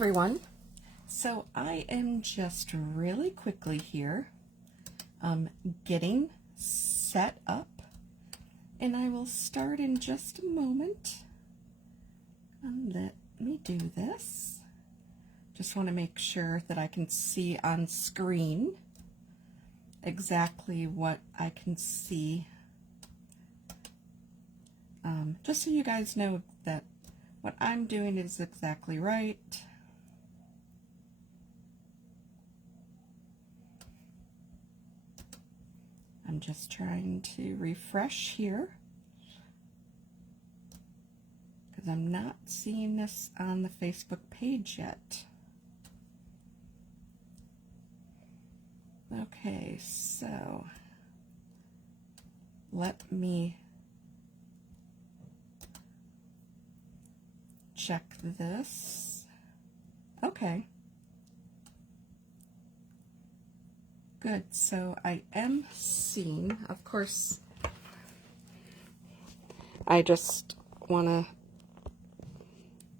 everyone. So I am just really quickly here getting set up, and I will start in just a moment. Let me do this. Just want to make sure that I can see on screen exactly what I can see, just so you guys know that what I'm doing is exactly right. I'm just trying to refresh here because I'm not seeing this on the Facebook page yet. Okay, so let me check this. Okay. Good, so I am seeing, of course, I just want to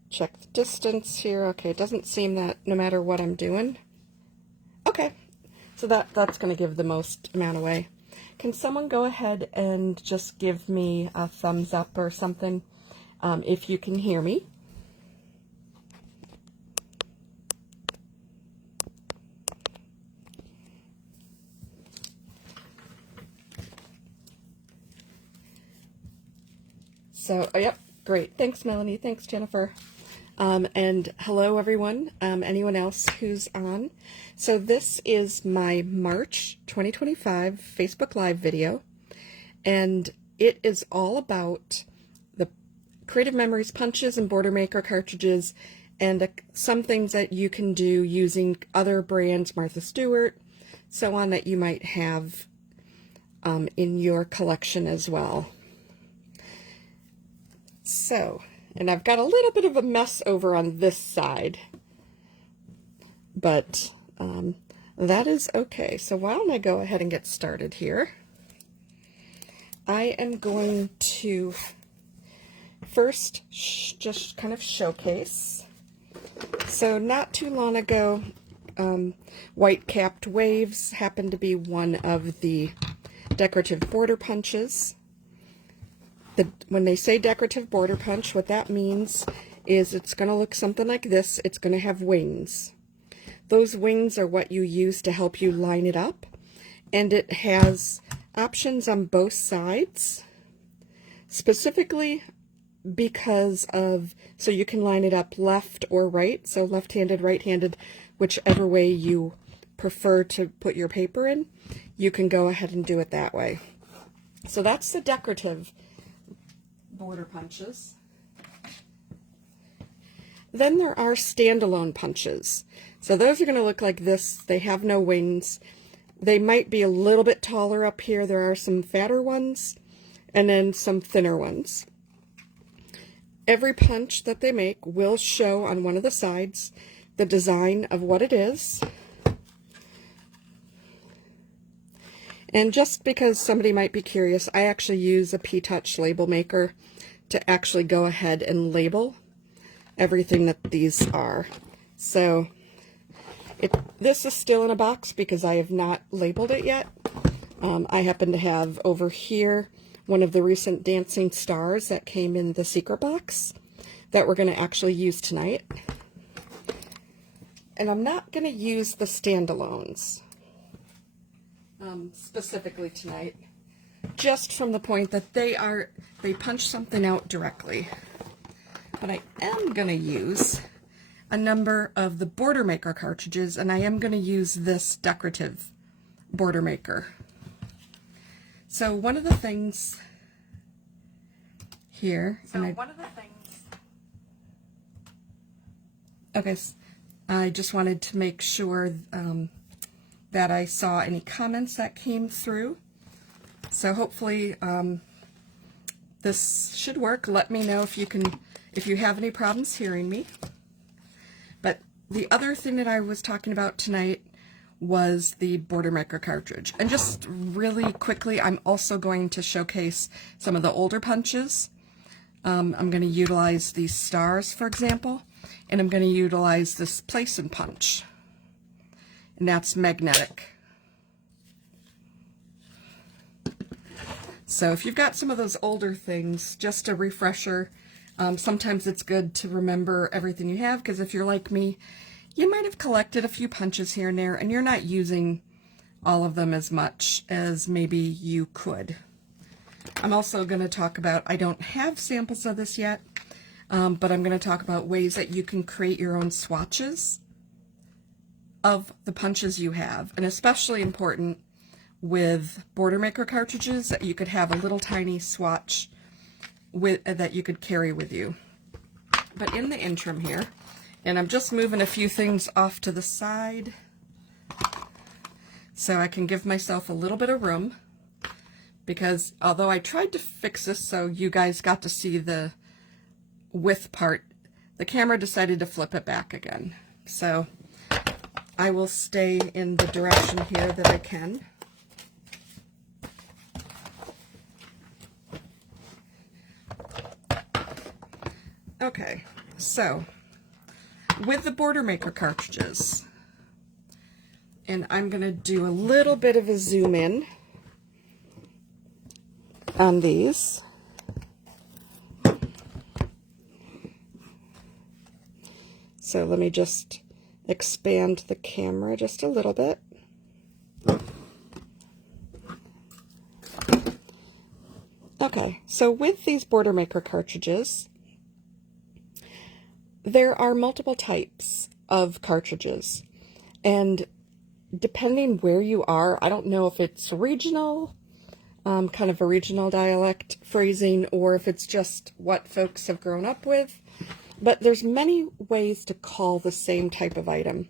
check the distance here. Okay, it doesn't seem that no matter what I'm doing. Okay, so that's going to give the most amount away. Can someone go ahead and just give me a thumbs up or something if you can hear me? So, yep, great. Thanks, Melanie. Thanks, Jennifer. And hello, everyone. Anyone else who's on. So this is my March 2025 Facebook Live video, and it is all about the Creative Memories punches and Border Maker cartridges, and some things that you can do using other brands, Martha Stewart, so on, that you might have in your collection as well. So, and I've got a little bit of a mess over on this side, but that is okay. So why don't I go ahead and get started here. I am going to first just kind of showcase. So not too long ago, White Capped Waves happened to be one of the decorative border punches. When they say decorative border punch, what that means is it's going to look something like this. It's going to have wings. Those wings are what you use to help you line it up, and it has options on both sides, specifically because of, so you can line it up left or right, so left-handed, right-handed, whichever way you prefer to put your paper in, you can go ahead and do it that way. So that's the decorative border punches. Then there are standalone punches. So those are going to look like this. They have no wings. They might be a little bit taller up here. There are some fatter ones and then some thinner ones. Every punch that they make will show on one of the sides the design of what it is. And just because somebody might be curious, I actually use a P-Touch label maker to actually go ahead and label everything that these are. So this is still in a box because I have not labeled it yet. I happen to have over here one of the recent dancing stars that came in the secret box that we're going to actually use tonight. And I'm not going to use the standalones specifically tonight, just from the point that they punch something out directly. But I am going to use a number of the Border Maker cartridges, and I am going to use this decorative Border Maker. So one of the things here, okay, I just wanted to make sure that I saw any comments that came through. So hopefully this should work. Let me know if you have any problems hearing me. But the other thing that I was talking about tonight was the Border Maker cartridge. And just really quickly, I'm also going to showcase some of the older punches. I'm going to utilize these stars, for example. and I'm going to utilize this place and punch, and that's magnetic. So if you've got some of those older things, just a refresher, sometimes it's good to remember everything you have, because if you're like me, you might have collected a few punches here and there, and you're not using all of them as much as maybe you could. I'm also going to talk about, I don't have samples of this yet, but I'm going to talk about ways that you can create your own swatches of the punches you have, and especially important with Border Maker cartridges, that you could have a little tiny swatch with that you could carry with you. But in the interim here, and I'm just moving a few things off to the side so I can give myself a little bit of room, because although I tried to fix this so you guys got to see the width part, the camera decided to flip it back again. So I will stay in the direction here that I can. Okay, so with the Border Maker cartridges, and I'm going to do a little bit of a zoom in on these. So let me just expand the camera just a little bit. Okay, so with these Border Maker cartridges, there are multiple types of cartridges, and depending where you are, I don't know if it's regional, kind of a regional dialect phrasing, or if it's just what folks have grown up with, but there's many ways to call the same type of item.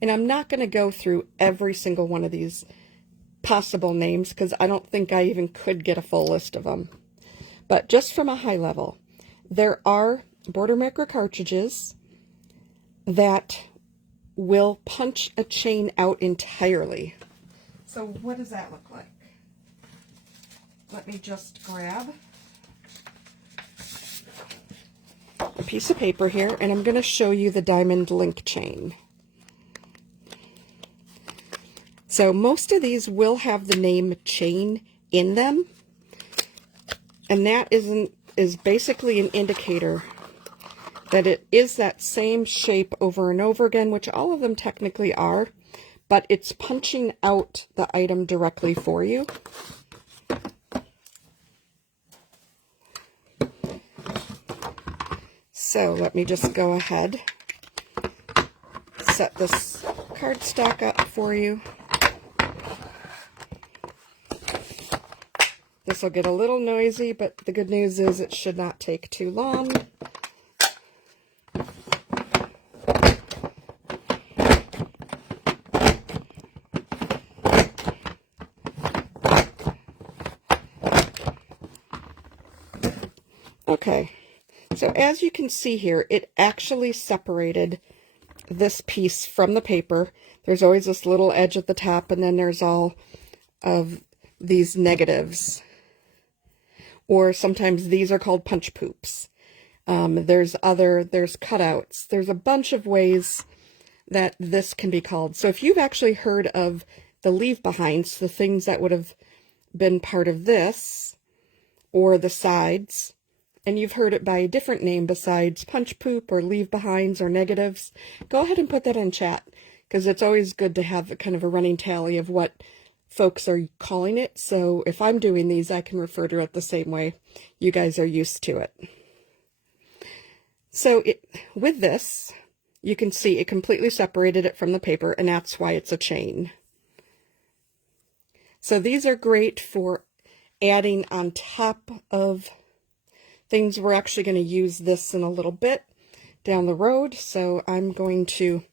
And I'm not going to go through every single one of these possible names, because I don't think I even could get a full list of them. But just from a high level, there are Border Maker cartridges that will punch a chain out entirely. So what does that look like? Let me just grab a piece of paper here, and I'm going to show you the diamond link chain. So most of these will have the name chain in them, and that is basically an indicator that it is that same shape over and over again, which all of them technically are, but it's punching out the item directly for you. So let me just go ahead, set this cardstock up for you. This will get a little noisy, but the good news is it should not take too long. Okay, so as you can see here, it actually separated this piece from the paper. There's always this little edge at the top, and then there's all of these negatives, or sometimes these are called punch poops. There's cutouts. There's a bunch of ways that this can be called. So if you've actually heard of the leave behinds, the things that would have been part of this, or the sides, and you've heard it by a different name besides punch poop or leave behinds or negatives, go ahead and put that in chat, because it's always good to have kind of a running tally of what folks are calling it. So if I'm doing these, I can refer to it the same way you guys are used to it. So with this, you can see it completely separated it from the paper, and that's why it's a chain. So these are great for adding on top of things. We're actually going to use this in a little bit down the road, so I'm going to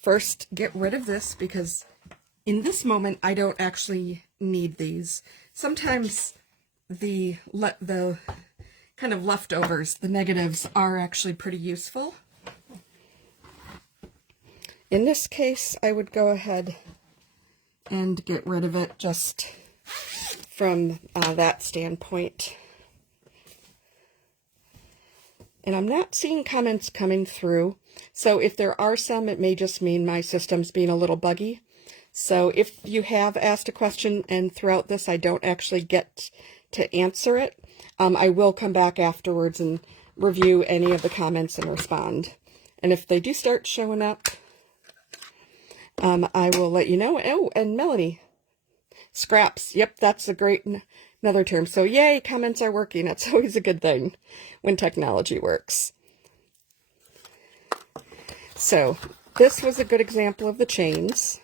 first get rid of this, because in this moment I don't actually need these. Sometimes the kind of leftovers, the negatives, are actually pretty useful. In this case, I would go ahead and get rid of it just from that standpoint. And I'm not seeing comments coming through. So if there are some, it may just mean my system's being a little buggy. So if you have asked a question and throughout this I don't actually get to answer it, I will come back afterwards and review any of the comments and respond. And if they do start showing up, I will let you know. Oh, and Melanie, scraps. Yep, that's a great another term. So yay, comments are working. That's always a good thing when technology works. So this was a good example of the chains,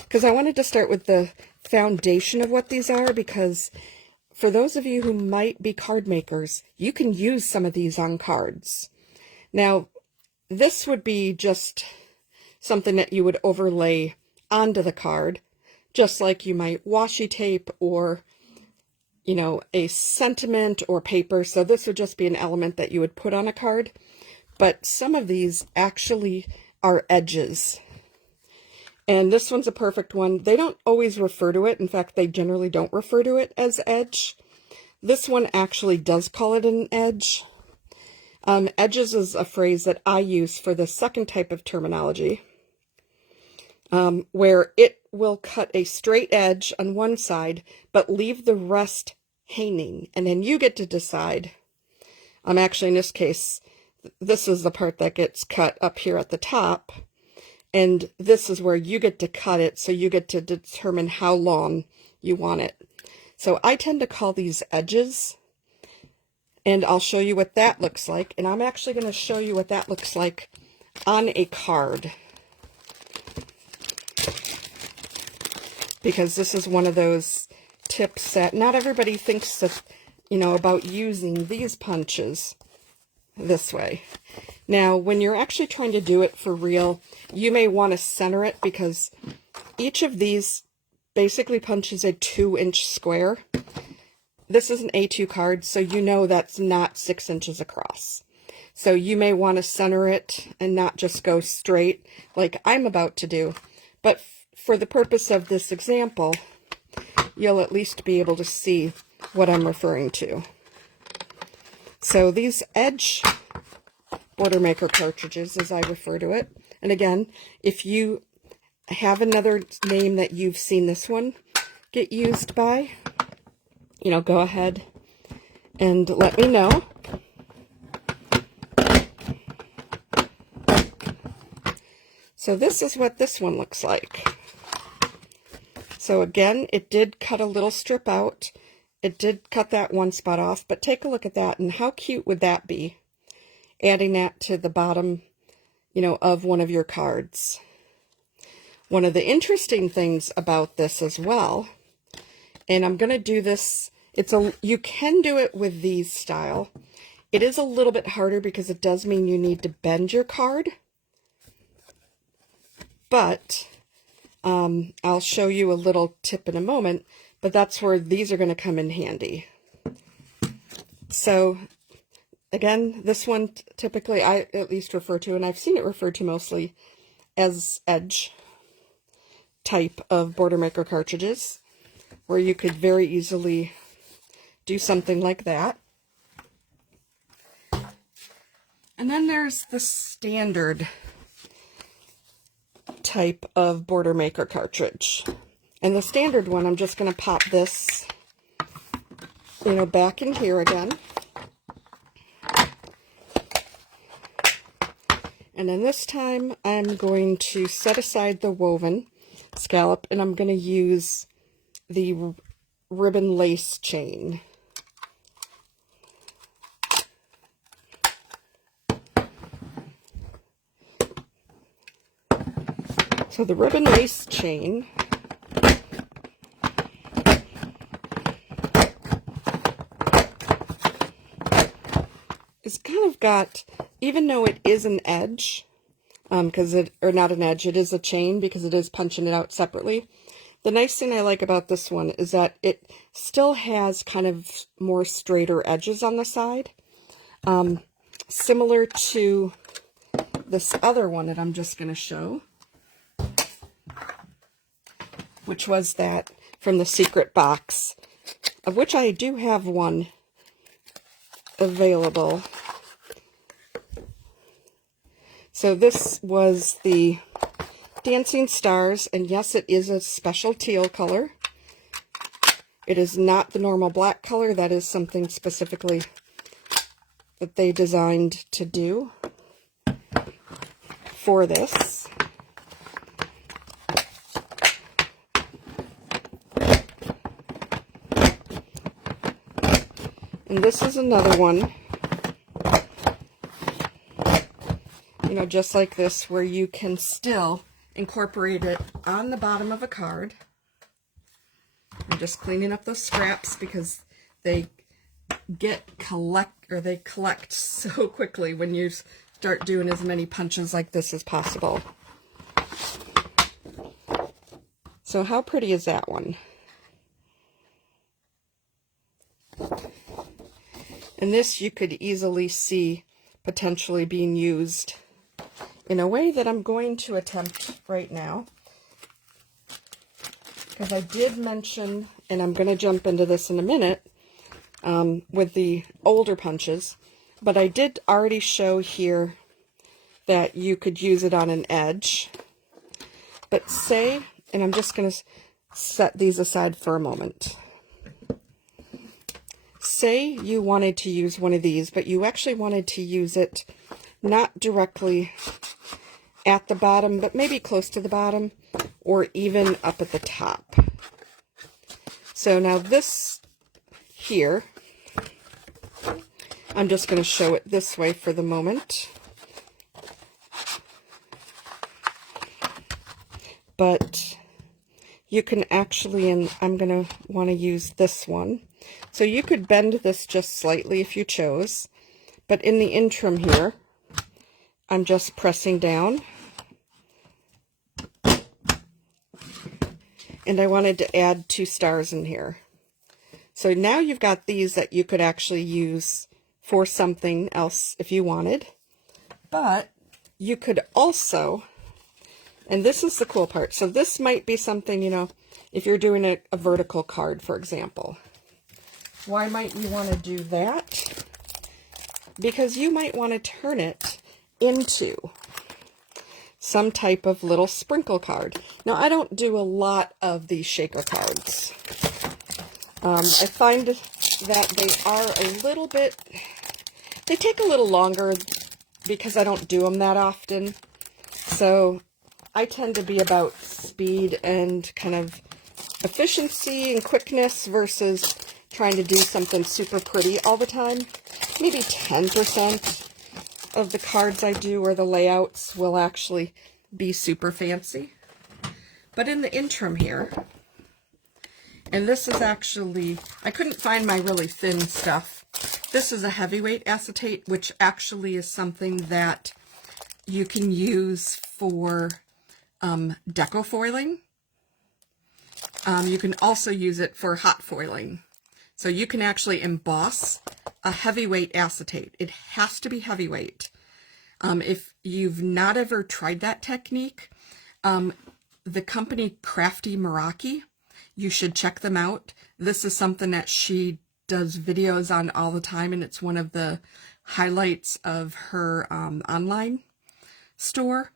because I wanted to start with the foundation of what these are, because for those of you who might be card makers, you can use some of these on cards. Now, this would be just something that you would overlay onto the card, just like you might washi tape or, you know, a sentiment or paper. So this would just be an element that you would put on a card. But some of these actually are edges. And this one's a perfect one. They don't always refer to it. In fact, they generally don't refer to it as edge. This one actually does call it an edge. Edges is a phrase that I use for the second type of terminology, where it will cut a straight edge on one side, but leave the rest hanging. And then you get to decide. Actually, in this case, this is the part that gets cut up here at the top. And this is where you get to cut it, so you get to determine how long you want it. So I tend to call these edges, and I'll show you what that looks like. And I'm actually going to show you what that looks like on a card, because this is one of those tips that not everybody thinks that, you know, about using these punches this way. Now, when you're actually trying to do it for real, you may want to center it, because each of these basically punches a 2-inch square. This is an A2 card, so you know that's not 6 inches across. So you may want to center it and not just go straight like I'm about to do. But for the purpose of this example, you'll at least be able to see what I'm referring to. So these edge border maker cartridges, as I refer to it. And again, if you have another name that you've seen this one get used by, you know, go ahead and let me know. So this is what this one looks like. So again, it did cut a little strip out. It did cut that one spot off, but take a look at that, and how cute would that be? Adding that to the bottom, you know, of one of your cards. One of the interesting things about this as well, and I'm going to do this, you can do it with these style. It is a little bit harder because it does mean you need to bend your card. But I'll show you a little tip in a moment, but that's where these are going to come in handy. So again, this one typically I at least refer to, and I've seen it referred to mostly as edge type of border maker cartridges, where you could very easily do something like that. And then there's the standard type of border maker cartridge. And the standard one, I'm just going to pop this, you know, back in here again. And then this time I'm going to set aside the woven scallop, and I'm going to use the ribbon lace chain. So the ribbon lace chain is kind of got, even though it is an edge, or not an edge, it is a chain because it is punching it out separately. The nice thing I like about this one is that it still has kind of more straighter edges on the side, similar to this other one that I'm just going to show, which was that from the secret box, of which I do have one available. So this was the Dancing Stars, and yes, it is a special teal color. It is not the normal black color. That is something specifically that they designed to do for this. And this is another one, you know, just like this, where you can still incorporate it on the bottom of a card. I'm just cleaning up those scraps because they collect so quickly when you start doing as many punches like this as possible. So how pretty is that one? And this you could easily see potentially being used in a way that I'm going to attempt right now. Because I did mention, and I'm going to jump into this in a minute, with the older punches, but I did already show here that you could use it on an edge. But say, and I'm just going to set these aside for a moment. Say you wanted to use one of these, but you actually wanted to use it not directly at the bottom, but maybe close to the bottom, or even up at the top. So now this here, I'm just going to show it this way for the moment. But you can actually, and I'm going to want to use this one. So you could bend this just slightly if you chose, but in the interim here, I'm just pressing down. And I wanted to add 2 stars in here. So now you've got these that you could actually use for something else if you wanted. But you could also, and this is the cool part, so this might be something, you know, if you're doing a vertical card, for example. Why might you want to do that? Because you might want to turn it into some type of little sprinkle card. Now, I don't do a lot of these shaker cards. I find that they are a little bit, they take a little longer because I don't do them that often. So I tend to be about speed and kind of efficiency and quickness versus trying to do something super pretty all the time. Maybe 10% of the cards I do or the layouts will actually be super fancy. But in the interim here, and this is actually, I couldn't find my really thin stuff. This is a heavyweight acetate, which actually is something that you can use for deco foiling. You can also use it for hot foiling. So you can actually emboss a heavyweight acetate. It has to be heavyweight. If you've not ever tried that technique, the company Crafty Meraki, you should check them out. This is something that she does videos on all the time, and it's one of the highlights of her online store.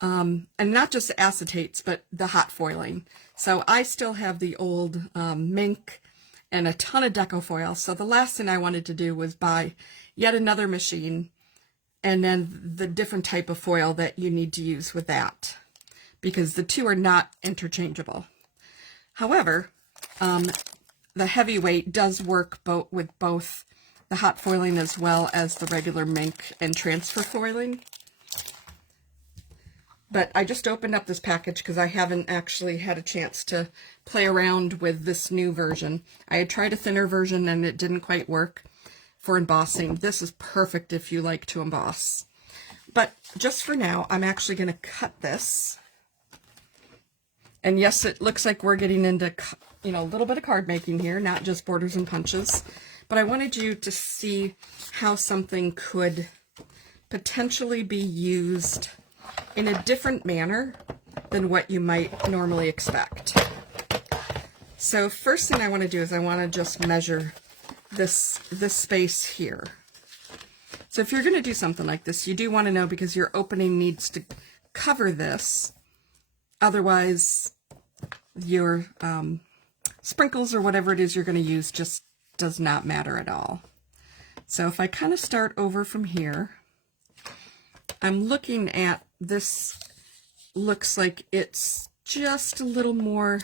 And not just the acetates, but the hot foiling. So I still have the old mink and a ton of deco foil. So the last thing I wanted to do was buy yet another machine and then the different type of foil that you need to use with that, because the two are not interchangeable. However, the heavyweight does work with both the hot foiling as well as the regular mink and transfer foiling. But I just opened up this package because I haven't actually had a chance to play around with this new version. I had tried a thinner version and it didn't quite work for embossing. This is perfect if you like to emboss. But just for now, I'm actually going to cut this. And yes, it looks like we're getting into, you know, a little bit of card making here, not just borders and punches. But I wanted you to see how something could potentially be used in a different manner than what you might normally expect. So first thing I want to do is I want to just measure this space here. So if you're going to do something like this, you do want to know, because your opening needs to cover this. Otherwise, your sprinkles or whatever it is you're going to use just does not matter at all. So if I kind of start over from here, I'm looking at this, looks like it's just a little more,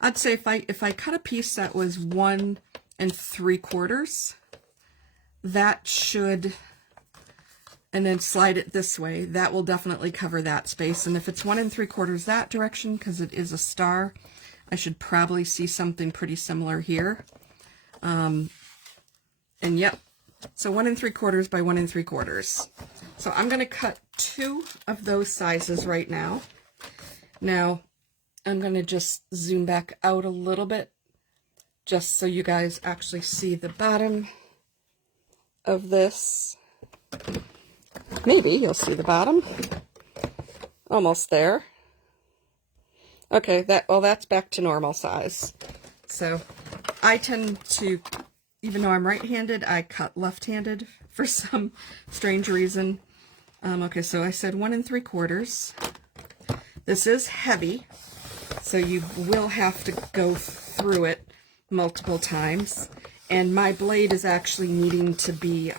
I'd say if I cut a piece that was 1 3/4, that should, and then slide it this way, that will definitely cover that space. And if it's 1 3/4 that direction, because it is a star, I should probably see something pretty similar here. And yep, so 1 3/4 by 1 3/4. So I'm going to cut 2 of those sizes right now. Now, I'm going to just zoom back out a little bit, just so you guys actually see the bottom of this. Maybe you'll see the bottom. Almost there. Okay, that's back to normal size. So I tend to, even though I'm right-handed, I cut left-handed for some strange reason. Okay, so I said 1 3/4. This is heavy, so you will have to go through it multiple times. And my blade is actually needing to be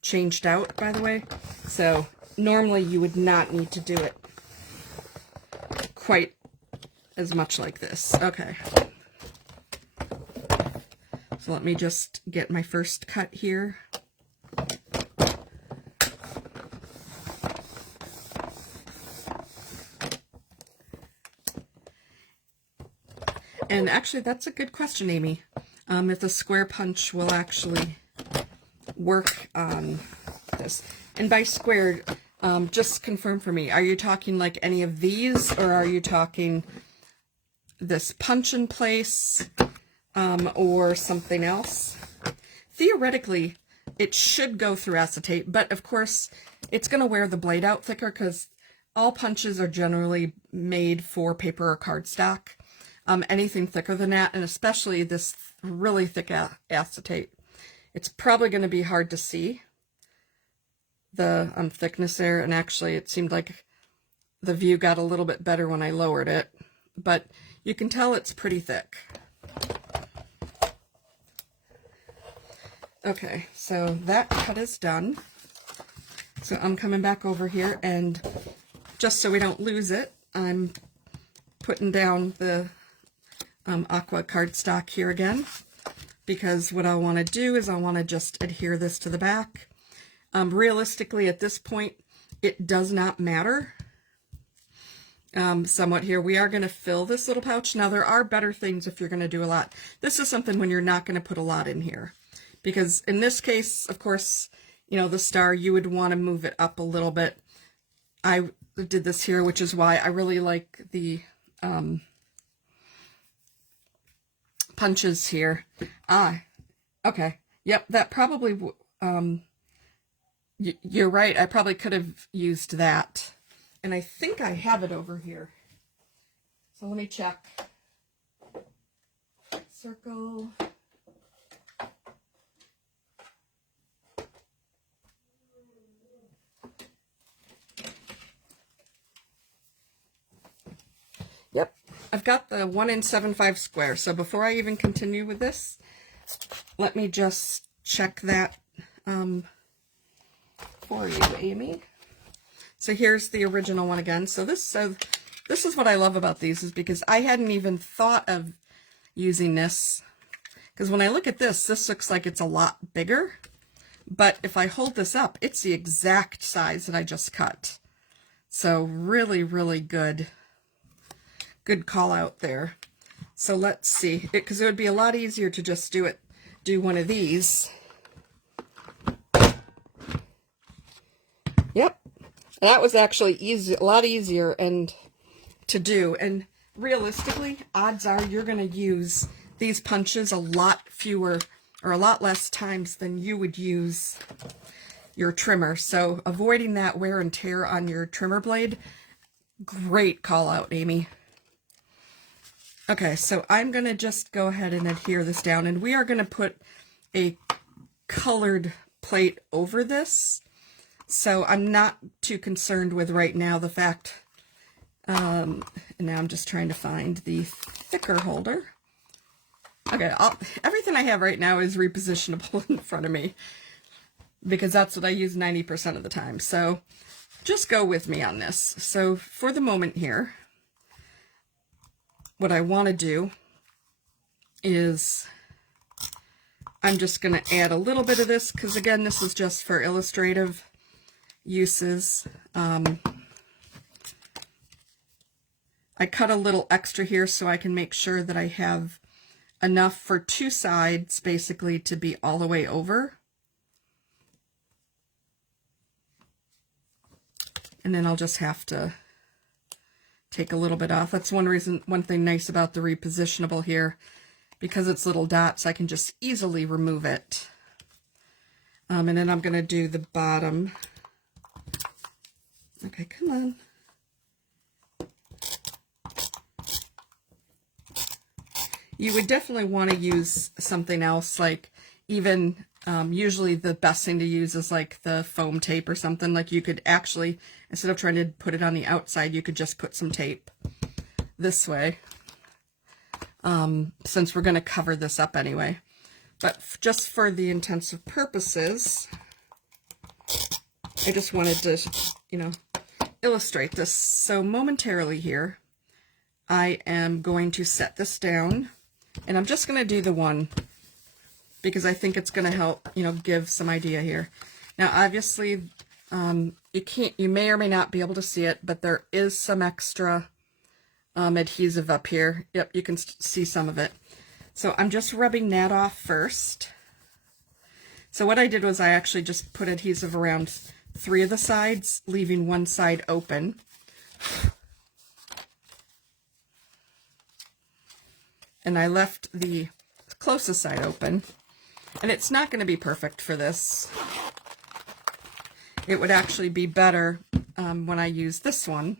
changed out, by the way. So normally you would not need to do it quite as much like this. Okay. So let me just get my first cut here. And actually, that's a good question, Amy. If the square punch will actually work on this. And by squared, just confirm for me, are you talking like any of these, or are you talking this punch in place, or something else? Theoretically, it should go through acetate, but of course, it's going to wear the blade out thicker, because all punches are generally made for paper or cardstock. Anything thicker than that, and especially this really thick acetate, it's probably going to be hard to see the thickness there. And actually, it seemed like the view got a little bit better when I lowered it, but you can tell it's pretty thick. Okay, so that cut is done. So I'm coming back over here, and just so we don't lose it, I'm putting down the aqua cardstock here again, because what I want to do is I want to just adhere this to the back. Realistically, at this point, it does not matter somewhat here. We are going to fill this little pouch. Now, there are better things if you're going to do a lot. This is something when you're not going to put a lot in here, because in this case, of course, you know, the star, you would want to move it up a little bit. I did this here, which is why I really like the punches here. Okay. Yep, that probably, you're right, I probably could have used that. And I think I have it over here. So let me check. Circle. Yep, I've got the 1 7/5 square. So before I even continue with this, let me just check that for you, Amy. So here's the original one again. So this is what I love about these, is because I hadn't even thought of using this. Because when I look at this looks like it's a lot bigger. But if I hold this up, it's the exact size that I just cut. So really, really good call out there. So let's see, because it would be a lot easier to just do one of these. Yep, that was actually easy, a lot easier and to do. And realistically, odds are you're going to use these punches a lot fewer or a lot less times than you would use your trimmer. So avoiding that wear and tear on your trimmer blade, great call out, Amy. Okay, so I'm going to just go ahead and adhere this down, and we are going to put a colored plate over this, so I'm not too concerned with right now the fact, and now I'm just trying to find the thicker holder. Okay, everything I have right now is repositionable in front of me, because that's what I use 90% of the time, so just go with me on this. So for the moment here, what I want to do is I'm just going to add a little bit of this, because again, this is just for illustrative uses. I cut a little extra here so I can make sure that I have enough for two sides basically to be all the way over. And then I'll just have to take a little bit off. That's one thing nice about the repositionable here. Because it's little dots, I can just easily remove it. And then I'm going to do the bottom. Okay, come on. You would definitely want to use something else, like even usually the best thing to use is like the foam tape or something. Like you could actually, instead of trying to put it on the outside, you could just put some tape this way, since we're going to cover this up anyway. But just for the intensive purposes, I just wanted to, you know, illustrate this. So momentarily here, I am going to set this down, and I'm just going to do the one because I think it's going to help, you know, give some idea here. Now, obviously, you may or may not be able to see it, but there is some extra adhesive up here. Yep, you can see some of it. So I'm just rubbing that off first. So what I did was I actually just put adhesive around 3 of the sides, leaving one side open. And I left the closest side open. And it's not going to be perfect for this. It would actually be better when I use this one,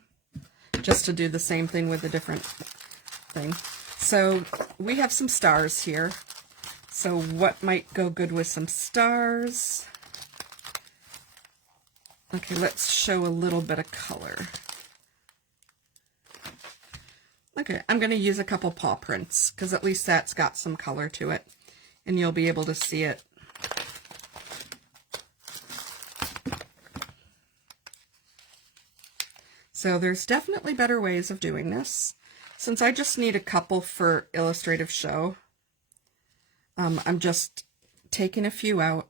just to do the same thing with a different thing. So we have some stars here. So what might go good with some stars? Okay, let's show a little bit of color. Okay, I'm going to use a couple paw prints, because at least that's got some color to it, and you'll be able to see it. So there's definitely better ways of doing this. Since I just need a couple for illustrative show, I'm just taking a few out,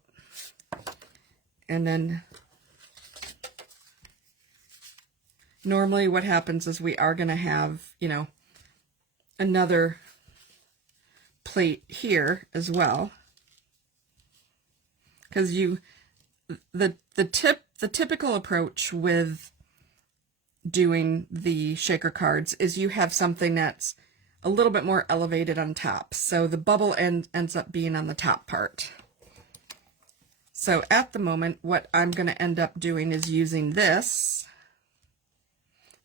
and then normally what happens is we are going to have, you know, another plate here as well, because the typical approach with doing the shaker cards is you have something that's a little bit more elevated on top, so the bubble ends up being on the top part. So at the moment, what I'm going to end up doing is using this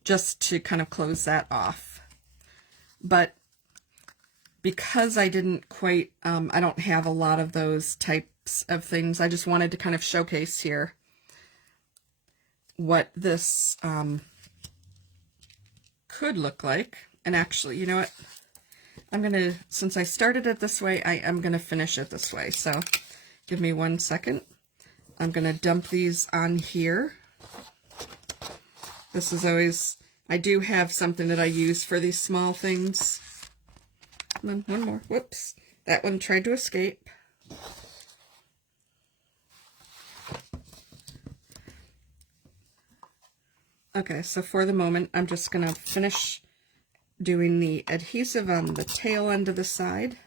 just to kind of close that off. But because I didn't quite, I don't have a lot of those types of things, I just wanted to kind of showcase here what this could look like. And actually, you know what? I'm going to, since I started it this way, I am going to finish it this way. So give me 1 second. I'm going to dump these on here. This is always, I do have something that I use for these small things. Come on, one more. Whoops. That one tried to escape. Okay, so for the moment, I'm just going to finish doing the adhesive on the tail end of the side.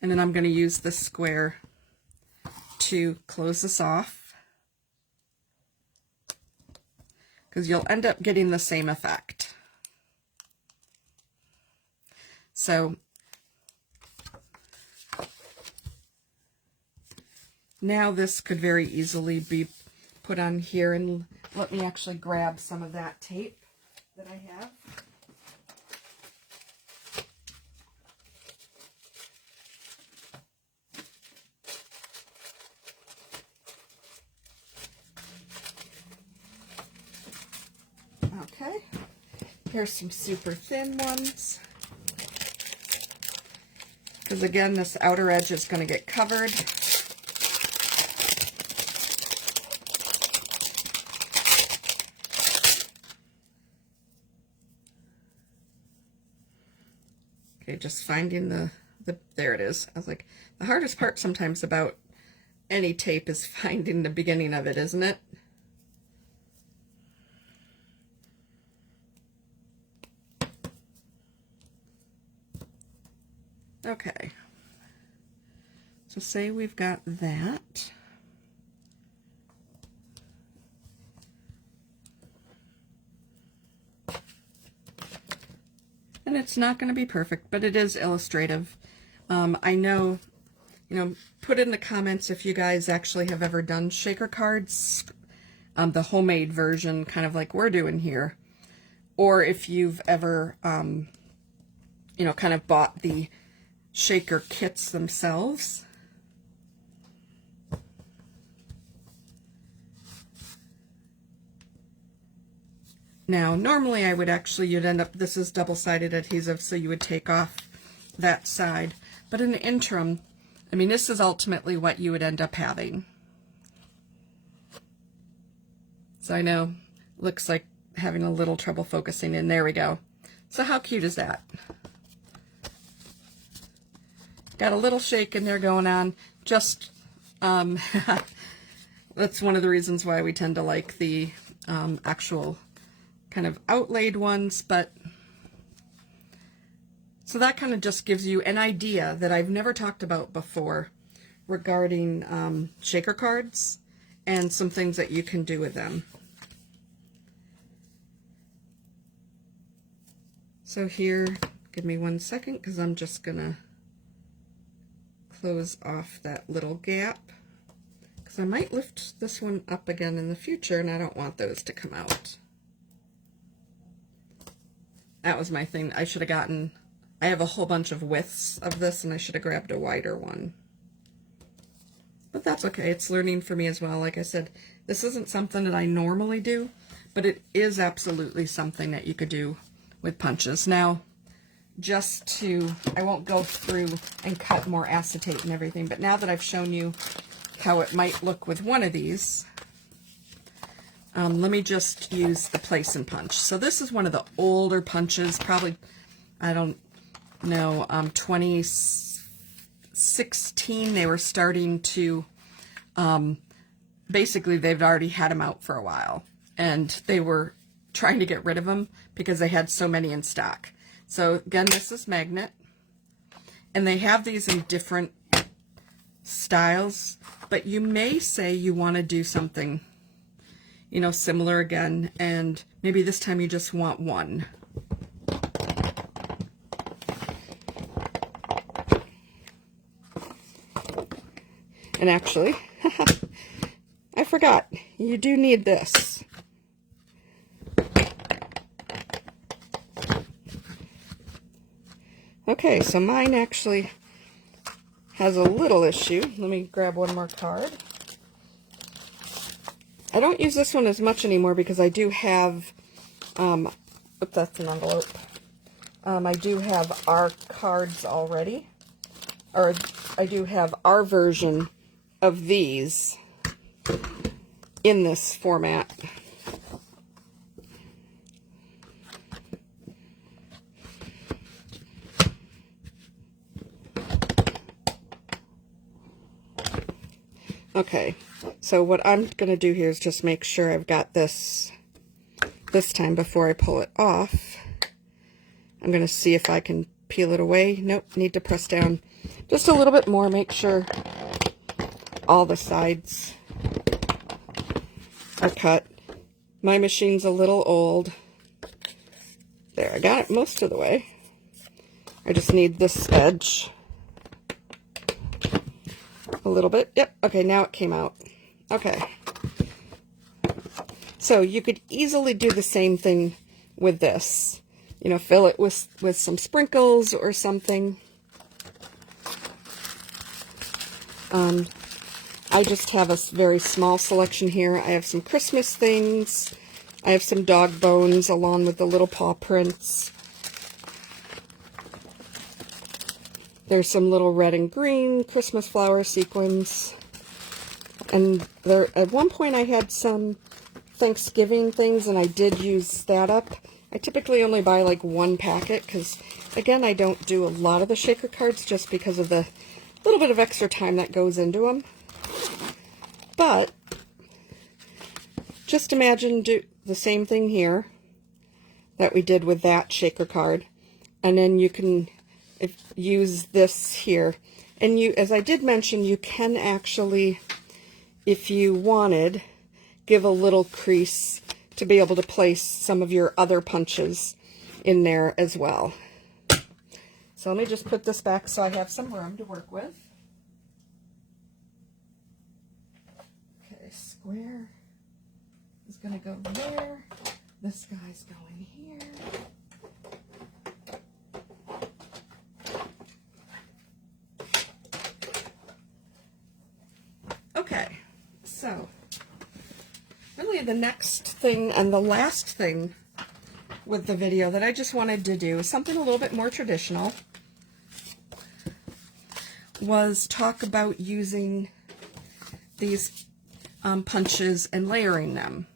And then I'm going to use this square to close this off, because you'll end up getting the same effect. So now this could very easily be put on here, and let me actually grab some of that tape that I have. Here's some super thin ones. Because again, this outer edge is going to get covered. Okay, just finding the there it is. I was like, the hardest part sometimes about any tape is finding the beginning of it, isn't it? Okay. So say we've got that. And it's not going to be perfect, but it is illustrative. I know, put in the comments if you guys actually have ever done shaker cards, the homemade version, kind of like we're doing here. Or if you've ever, kind of bought the shaker kits themselves. Now, normally I would actually, you'd end up, this is double-sided adhesive, so you would take off that side. But in the interim, I mean, this is ultimately what you would end up having. So I know, looks like having a little trouble focusing, and there we go. So how cute is that? Got a little shake in there going on. Just, that's one of the reasons why we tend to like the actual kind of outlaid ones, but so that kind of just gives you an idea that I've never talked about before regarding shaker cards and some things that you can do with them. So here, give me 1 second because I'm just gonna close off that little gap because I might lift this one up again in the future and I don't want those to come out. That was my thing. I should have gotten, I have a whole bunch of widths of this and I should have grabbed a wider one. But that's okay. It's learning for me as well. Like I said, this isn't something that I normally do, but it is absolutely something that you could do with punches. Now, just to, I won't go through and cut more acetate and everything, but now that I've shown you how it might look with one of these, let me just use the place and punch. So this is one of the older punches, probably, I don't know, 2016 they were starting to, basically they've already had them out for a while, and they were trying to get rid of them because they had so many in stock. So again, this is magnet, and they have these in different styles, but you may say you want to do something similar again, and maybe this time you just want one. And actually, I forgot, you do need this. Okay, so mine actually has a little issue. Let me grab one more card. I don't use this one as much anymore because I do have, oops, that's an envelope. I do have our cards already, or I do have our version of these in this format. Okay, so what I'm going to do here is just make sure I've got this time before I pull it off. I'm going to see if I can peel it away. Nope, need to press down just a little bit more, make sure all the sides are cut. My machine's a little old. There, I got it most of the way. I just need this edge a little bit. Yep, okay, now it came out. Okay. So you could easily do the same thing with this. Fill it with some sprinkles or something. I just have a very small selection here. I have some Christmas things. I have some dog bones along with the little paw prints. There's some little red and green Christmas flower sequins. And there, at one point I had some Thanksgiving things, and I did use that up. I typically only buy like one packet because, again, I don't do a lot of the shaker cards just because of the little bit of extra time that goes into them. But just imagine do the same thing here that we did with that shaker card, and then you can use this here. And you, as I did mention, you can actually, if you wanted, give a little crease to be able to place some of your other punches in there as well. So let me just put this back so I have some room to work with. Okay, square is going to go there. This guy's going here. Okay, so really the next thing and the last thing with the video that I just wanted to do is something a little bit more traditional, was talk about using these punches and layering them.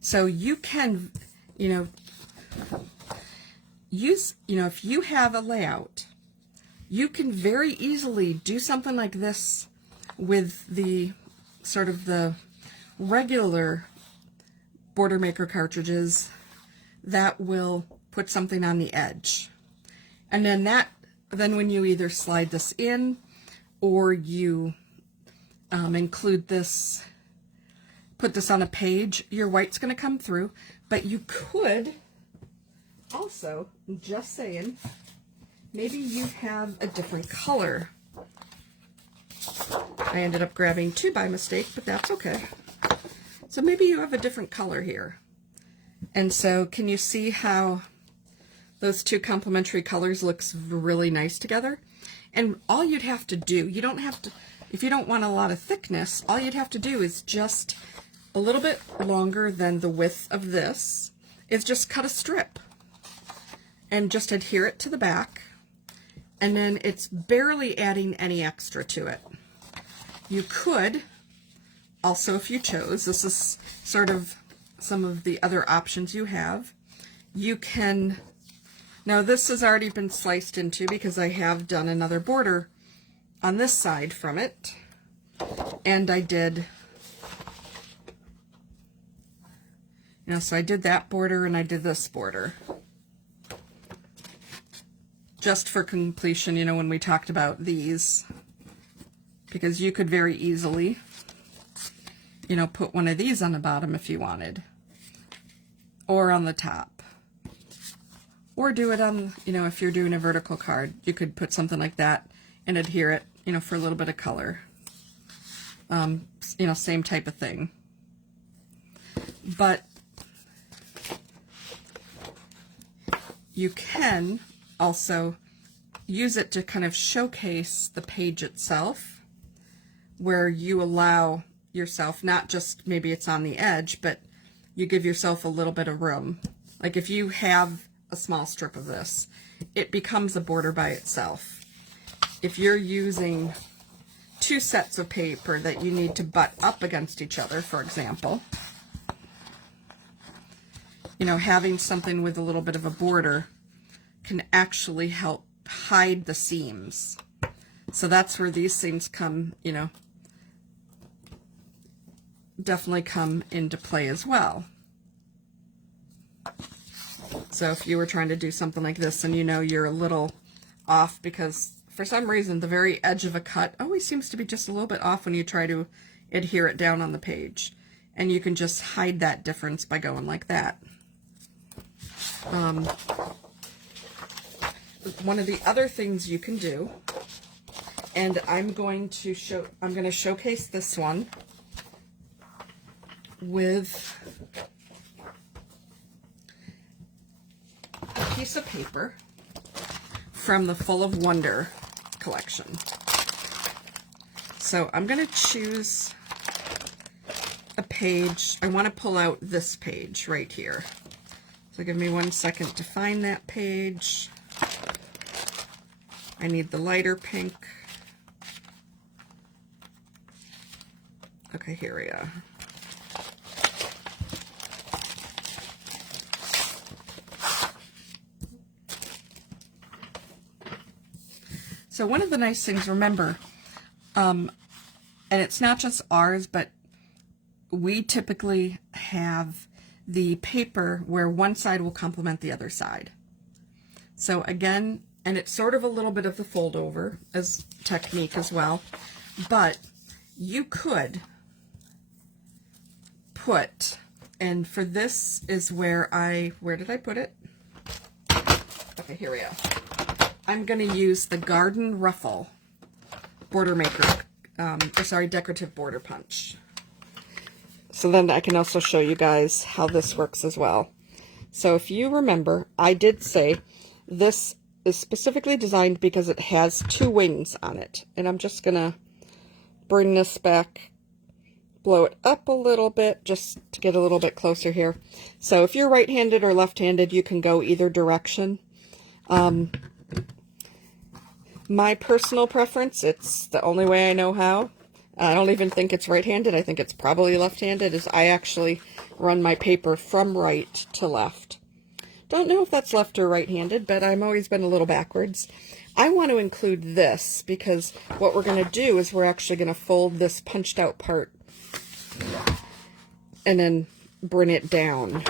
So you can, if you have a layout, you can very easily do something like this with the sort of the regular Border Maker cartridges that will put something on the edge. And then when you either slide this in or you include this, put this on a page, your white's going to come through. But you could also, just saying, maybe you have a different color. I ended up grabbing two by mistake, but that's okay. So maybe you have a different color here. And so can you see how those two complementary colors looks really nice together? And all you'd have to do, you don't have to, if you don't want a lot of thickness, all you'd have to do is just a little bit longer than the width of this, is just cut a strip and just adhere it to the back. And then it's barely adding any extra to it. You could also, if you chose, this is sort of some of the other options you have. You can, now this has already been sliced into because I have done another border on this side from it. And I did, so I did that border and I did this border. Just for completion, when we talked about these, because you could very easily, put one of these on the bottom if you wanted, or on the top, or do it on, if you're doing a vertical card, you could put something like that and adhere it, for a little bit of color. Same type of thing. But you can also use it to kind of showcase the page itself, where you allow yourself, not just maybe it's on the edge, but you give yourself a little bit of room. Like if you have a small strip of this, it becomes a border by itself. If you're using two sets of paper that you need to butt up against each other, for example, having something with a little bit of a border can actually help hide the seams. So that's where these things come, definitely come into play as well. So if you were trying to do something like this and you're a little off because for some reason the very edge of a cut always seems to be just a little bit off when you try to adhere it down on the page, and you can just hide that difference by going like that. One of the other things you can do, and I'm going to showcase this one with a piece of paper from the Full of Wonder collection. So I'm going to choose a page. I want to pull out this page right here. So give me 1 second to find that page. I need the lighter pink. Okay, here we are. So one of the nice things, remember, and it's not just ours, but we typically have the paper where one side will complement the other side. So again, and it's sort of a little bit of the fold over as technique as well, but you could put, and for this is where where did I put it? Okay, here we go. I'm going to use the Garden Ruffle Border Maker, decorative border punch. So then I can also show you guys how this works as well. So if you remember, I did say this is specifically designed because it has 2 wings on it. And I'm just going to bring this back, blow it up a little bit just to get a little bit closer here. So if you're right-handed or left-handed, you can go either direction. My personal preference, it's the only way I know how. I don't even think it's right-handed. I think it's probably left-handed, is I actually run my paper from right to left. Don't know if that's left or right-handed, but I've always been a little backwards. I want to include this because what we're going to do is we're actually going to fold this punched out part and then bring it down.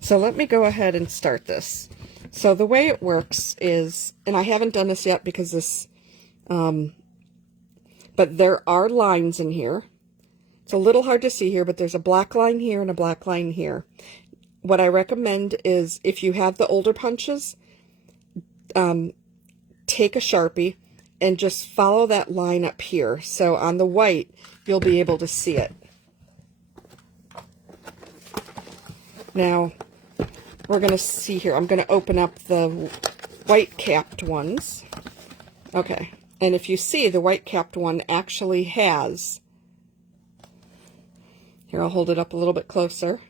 So let me go ahead and start this. So the way it works is, and I haven't done this yet because this, but there are lines in here. It's a little hard to see here, but there's a black line here and a black line here. What I recommend is if you have the older punches, take a Sharpie and just follow that line up here. So on the white, you'll be able to see it. Now, we're going to see here. I'm going to open up the white capped ones. Okay. And if you see, the white capped one actually has, here I'll hold it up a little bit closer.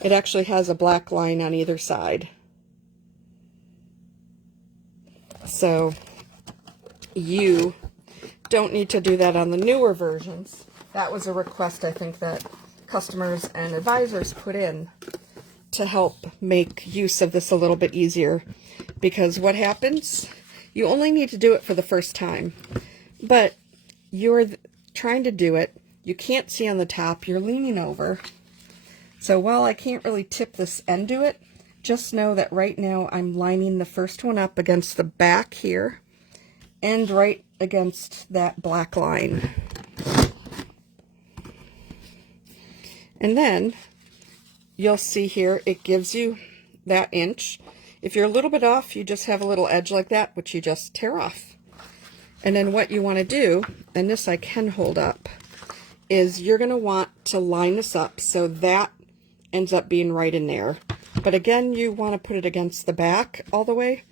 It actually has a black line on either side. So you don't need to do that on the newer versions. That was a request I think that customers and advisors put in to help make use of this a little bit easier, because what happens, you only need to do it for the first time, but you're trying to do it, you can't see on the top, you're leaning over, so while I can't really tip this end to it, just know that right now I'm lining the first one up against the back here and right against that black line. And then you'll see here, it gives you that inch. If you're a little bit off, you just have a little edge like that, which you just tear off. And then what you want to do, and this I can hold up, is you're going to want to line this up so that ends up being right in there. But again, you want to put it against the back all the way.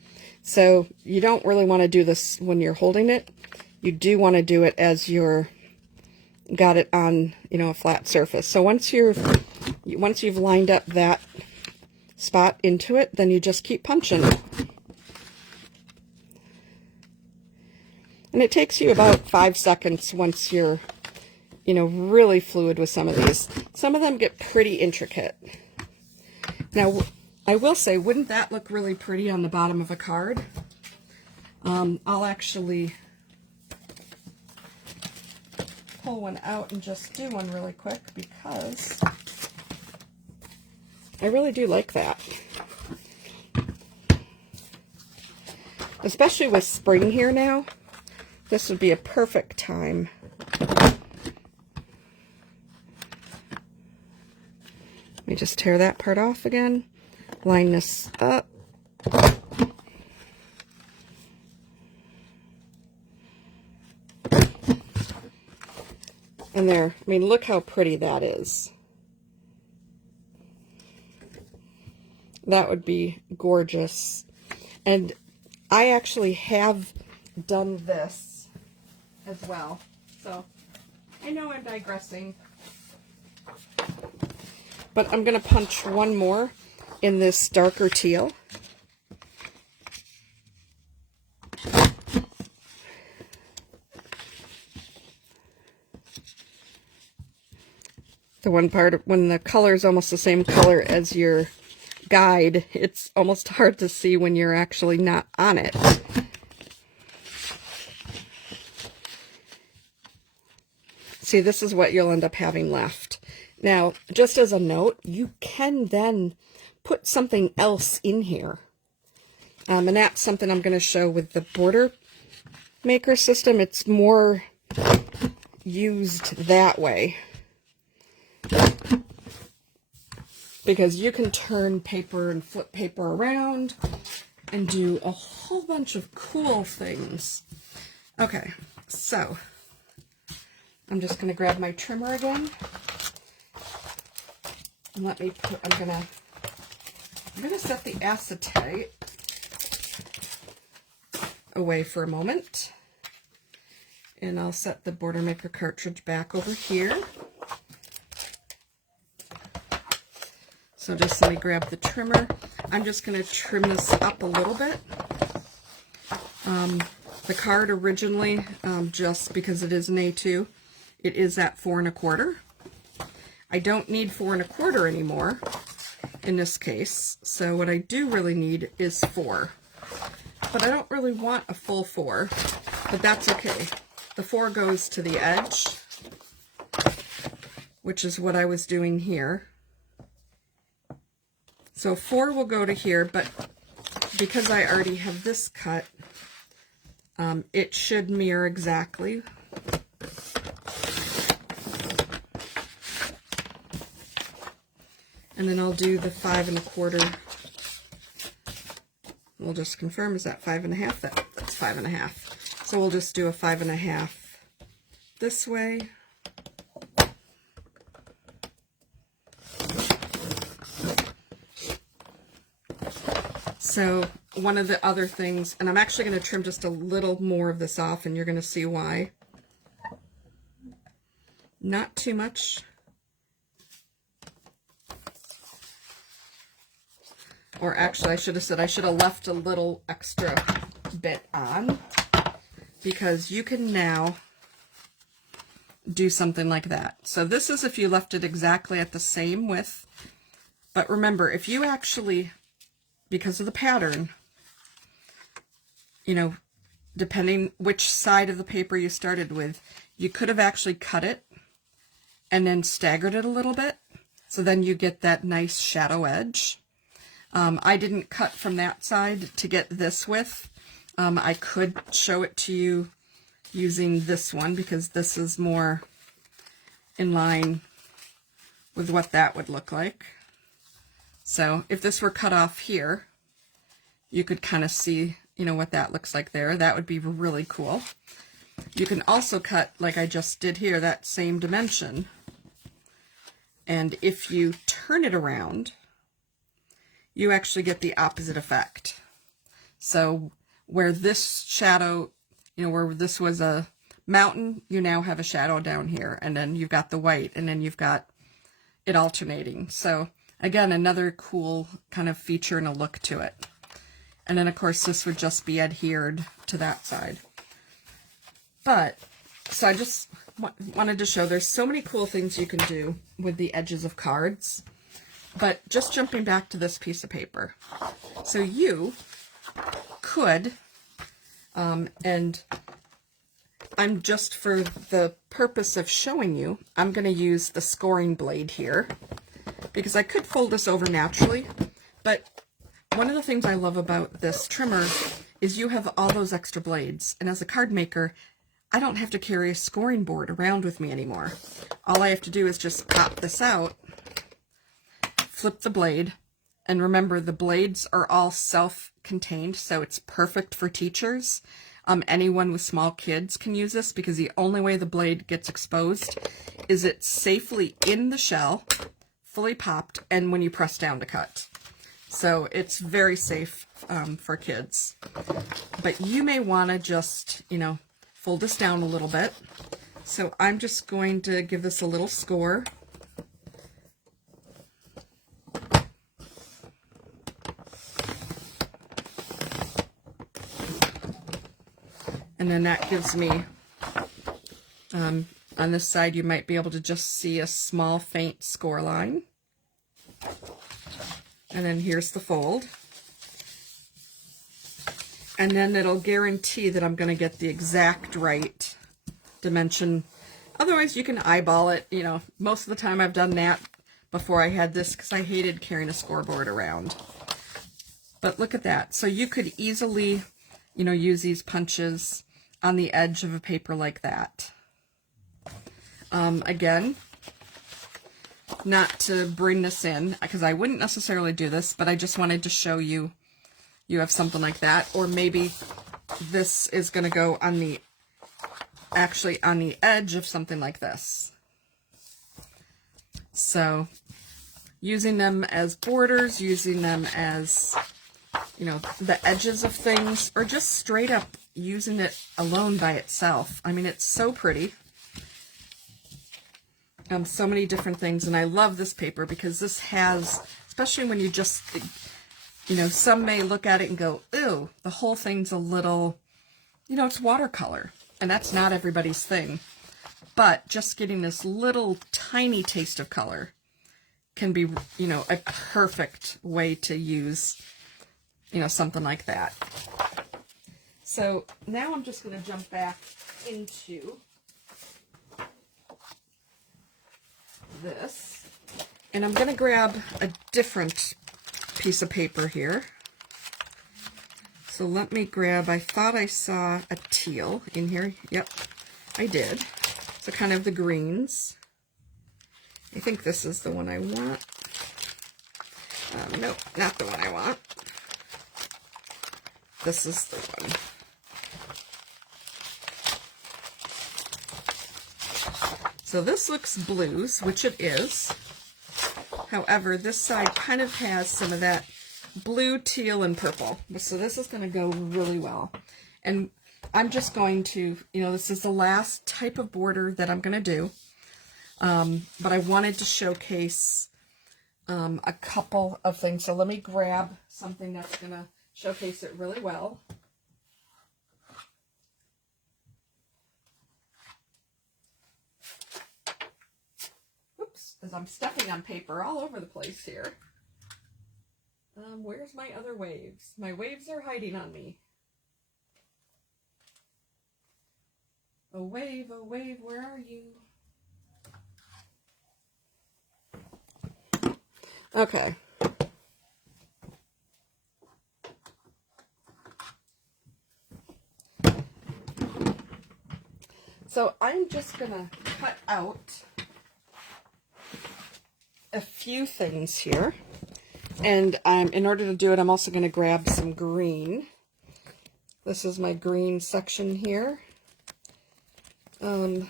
So you don't really want to do this when you're holding it. You do want to do it as you're got it on, a flat surface. So once you've lined up that spot into it, then you just keep punching. And it takes you about 5 seconds once you're, really fluid with some of these. Some of them get pretty intricate. Now, I will say, wouldn't that look really pretty on the bottom of a card? I'll actually pull one out and just do one really quick because I really do like that. Especially with spring here now, this would be a perfect time. Let me just tear that part off again, line this up. And there, look how pretty that is. That would be gorgeous. And I actually have done this as well. So I know I'm digressing. But I'm going to punch one more in this darker teal. The one part, when the color is almost the same color as your guide, it's almost hard to see when you're actually not on it. See, this is what you'll end up having left. Now, just as a note, you can then put something else in here. And that's something I'm going to show with the border maker system. It's more used that way, because you can turn paper and flip paper around and do a whole bunch of cool things. Okay, so I'm just going to grab my trimmer again. And let me put, I'm gonna set the acetate away for a moment. And I'll set the border maker cartridge back over here. So just let me grab the trimmer. I'm just going to trim this up a little bit. The card originally, just because it is an A2, it is at 4 1/4. I don't need 4 1/4 anymore in this case. So what I do really need is 4. But I don't really want a full 4, but that's okay. The 4 goes to the edge, which is what I was doing here. So 4 will go to here, but because I already have this cut, it should mirror exactly. And then I'll do the 5 1/4. We'll just confirm, is that 5 1/2? That's 5 1/2. So we'll just do a 5 1/2 this way. So one of the other things, and I'm actually going to trim just a little more of this off, and you're going to see why. Not too much. Or actually, I should have said I should have left a little extra bit on, because you can now do something like that. So this is if you left it exactly at the same width. But remember, if you actually, because of the pattern, you know, depending which side of the paper you started with, you could have actually cut it and then staggered it a little bit. So then you get that nice shadow edge. I didn't cut from that side to get this width. I could show it to you using this one, because this is more in line with what that would look like. So if this were cut off here, you could kind of see, you know, what that looks like there. That would be really cool. You can also cut, like I just did here, that same dimension. And if you turn it around, you actually get the opposite effect. So where this shadow, you know, where this was a mountain, you now have a shadow down here, and then you've got the white, and then you've got it alternating. So again, another cool kind of feature and a look to it. And then of course this would just be adhered to that side. But, so I just wanted to show there's so many cool things you can do with the edges of cards. But just jumping back to this piece of paper. So you could, and I'm just for the purpose of showing you, I'm going to use the scoring blade here, because I could fold this over naturally, but one of the things I love about this trimmer is you have all those extra blades, and as a card maker, I don't have to carry a scoring board around with me anymore. All I have to do is just pop this out, flip the blade, and remember the blades are all self-contained, so it's perfect for teachers. Anyone with small kids can use this, because the only way the blade gets exposed is it's safely in the shell, fully popped, and when you press down to cut. So it's very safe for kids. But you may want to just, you know, fold this down a little bit So I'm just going to give this a little score. And then that gives me, on this side, you might be able to just see a small faint score line. And then here's the fold. And then it'll guarantee that I'm going to get the exact right dimension. Otherwise, you can eyeball it. You know, most of the time I've done that before I had this because I hated carrying a scoreboard around. But look at that. So you could easily, you know, use these punches on the edge of a paper like that. Again, not to bring this in, because I wouldn't necessarily do this, but I just wanted to show you, you have something like that, or maybe this is going to go on the, actually on the edge of something like this. So using them as borders, using them as, you know, the edges of things, or just straight up using it alone by itself. I mean, it's so pretty. So many different things, and I love this paper because this has, especially when you just, you know, some may look at it and go, ew, the whole thing's a little, you know, it's watercolor, and that's not everybody's thing. But just getting this little tiny taste of color can be, you know, a perfect way to use, you know, something like that. So now I'm just going to jump back into this, and I'm going to grab a different piece of paper here. So let me grab, I thought I saw a teal in here. Yep, I did. So kind of the greens. I think this is the one I want. Nope, not the one I want. This is the one. So this looks blues, which it is. However, this side kind of has some of that blue, teal, and purple. So this is going to go really well. And I'm just going to, you know, this is the last type of border that I'm going to do. But I wanted to showcase a couple of things. So let me grab something that's going to showcase it really well. As I'm stepping on paper all over the place here. Where's my other waves? My waves are hiding on me. Oh wave, where are you? Okay. So I'm just gonna cut out a few things here, and in order to do it, I'm also going to grab some green. This is my green section here. Ooh,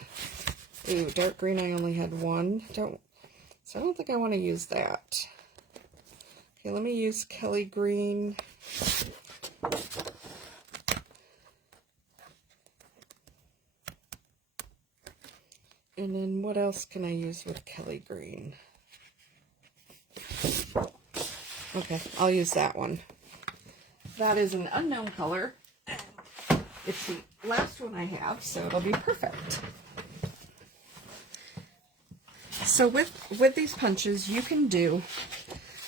dark green, I only had one. So I don't think I want to use that. Okay, let me use Kelly green. And then what else can I use with Kelly green? Okay, I'll use that one. That is an unknown color. It's the last one I have, so it'll be perfect. So with these punches, you can do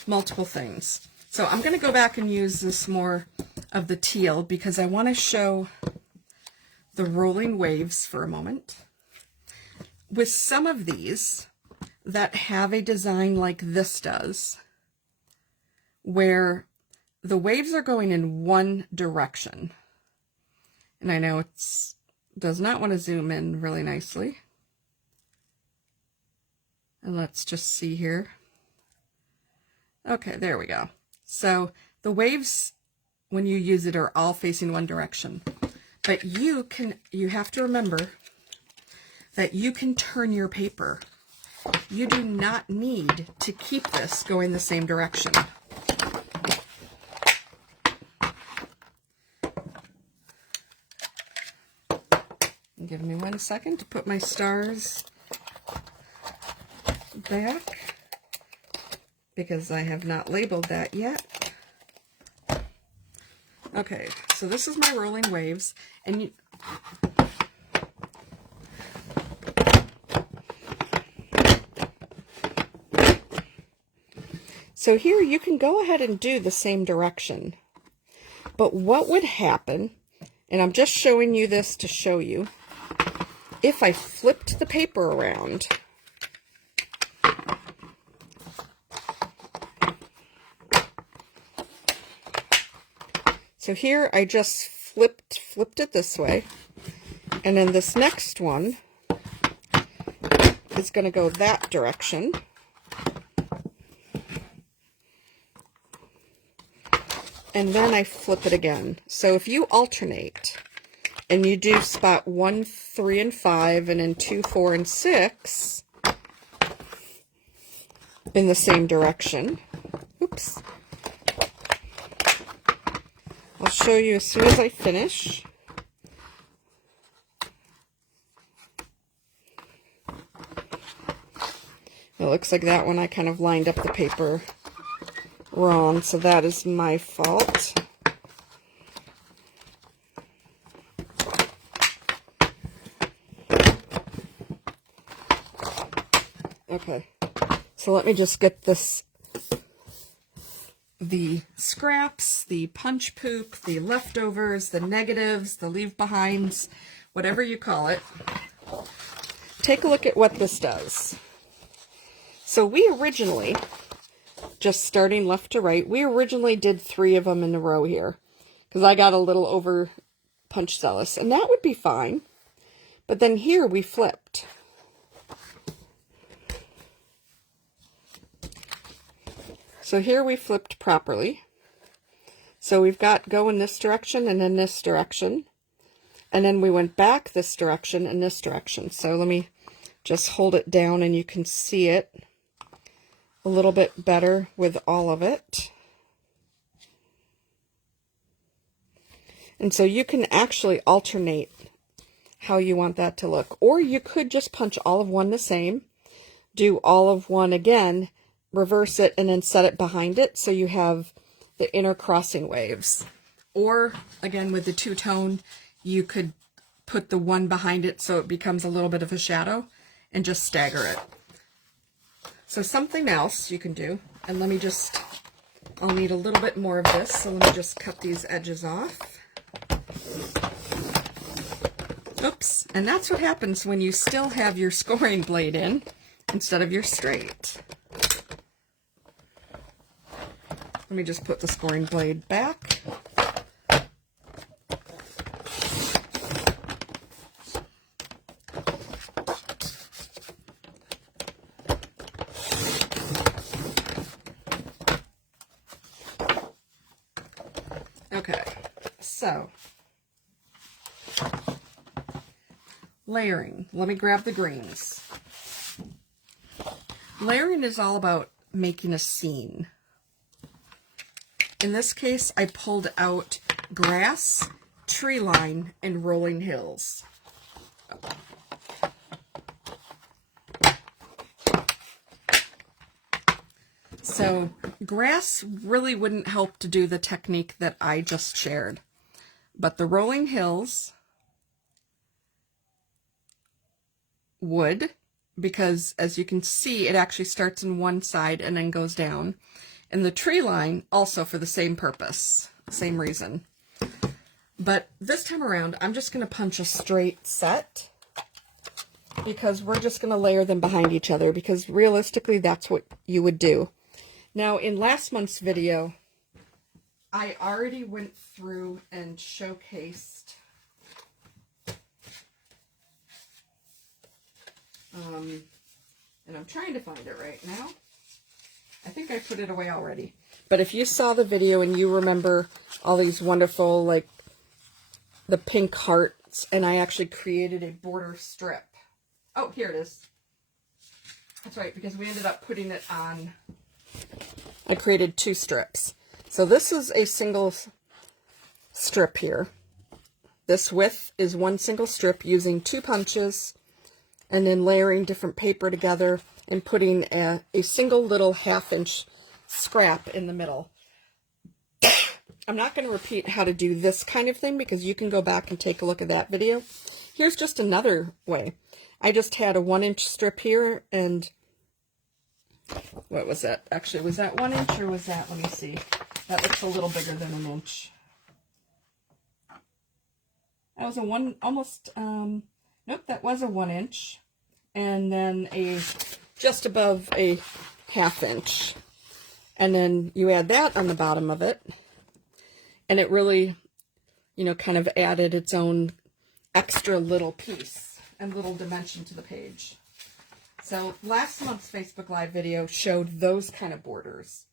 multiple things. So I'm going to go back and use this more of the teal because I want to show the rolling waves for a moment. With some of these that have a design like this does, where the waves are going in one direction. And I know it does not want to zoom in really nicely. And let's just see here. Okay, there we go. So the waves, when you use it, are all facing one direction. But you have to remember that you can turn your paper. You do not need to keep this going the same direction. Give me 1 second to put my stars back because I have not labeled that yet. Okay, so this is my rolling waves, and so here you can go ahead and do the same direction. But what would happen, and I'm just showing you this to show you, if I flipped the paper around, so here I just flipped it this way, and then this next one is going to go that direction. And then I flip it again. So if you alternate and you do spot 1, 3, and 5, and then 2, 4, and 6 in the same direction, oops, I'll show you as soon as I finish. It looks like that one I kind of lined up the paper wrong, so that is my fault. Okay, so let me just get this, the scraps, the punch poop, the leftovers, the negatives, the leave behinds, whatever you call it. Take a look at what this does. So we originally, just starting left to right, we originally did 3 of them in a row here because I got a little over punch zealous, and that would be fine. But then here we flipped. So here we flipped properly. So we've got go in this direction and then this direction. And then we went back this direction and this direction. So let me just hold it down and you can see it a little bit better with all of it. And so you can actually alternate how you want that to look. Or you could just punch all of one the same, do all of one again, reverse it, and then set it behind it so you have the inner crossing waves. Or, again, with the two-tone, you could put the one behind it so it becomes a little bit of a shadow and just stagger it. So something else you can do, and let me just, I'll need a little bit more of this, so let me just cut these edges off. Oops, and that's what happens when you still have your scoring blade in instead of your straight. Let me just put the scoring blade back. Okay, so layering. Let me grab the greens. Layering is all about making a scene. In this case, I pulled out grass, tree line, and rolling hills. So grass really wouldn't help to do the technique that I just shared, but the rolling hills would, because as you can see, it actually starts in one side and then goes down. And the tree line also for the same purpose, same reason. But this time around, I'm just going to punch a straight set because we're just going to layer them behind each other, because realistically that's what you would do. Now in last month's video, I already went through and showcased and I'm trying to find it right now. I think I put it away already. But if you saw the video and you remember all these wonderful, like, the pink hearts, and I actually created a border strip. Oh, here it is. That's right, because we ended up putting it on. I created 2 strips. So this is a single strip here. This width is one single strip using 2 punches, and then layering different paper together and putting a single little 1/2 inch scrap in the middle. I'm not going to repeat how to do this kind of thing because you can go back and take a look at that video. Here's just another way. I just had a 1 inch strip here, and what was that? Actually, was that 1 inch or was that, let me see. That looks a little bigger than an inch. That was a nope, that was a 1 inch. And then just above a 1/2 inch. And then you add that on the bottom of it. And it really, you know, kind of added its own extra little piece and little dimension to the page. So last month's Facebook Live video showed those kind of borders.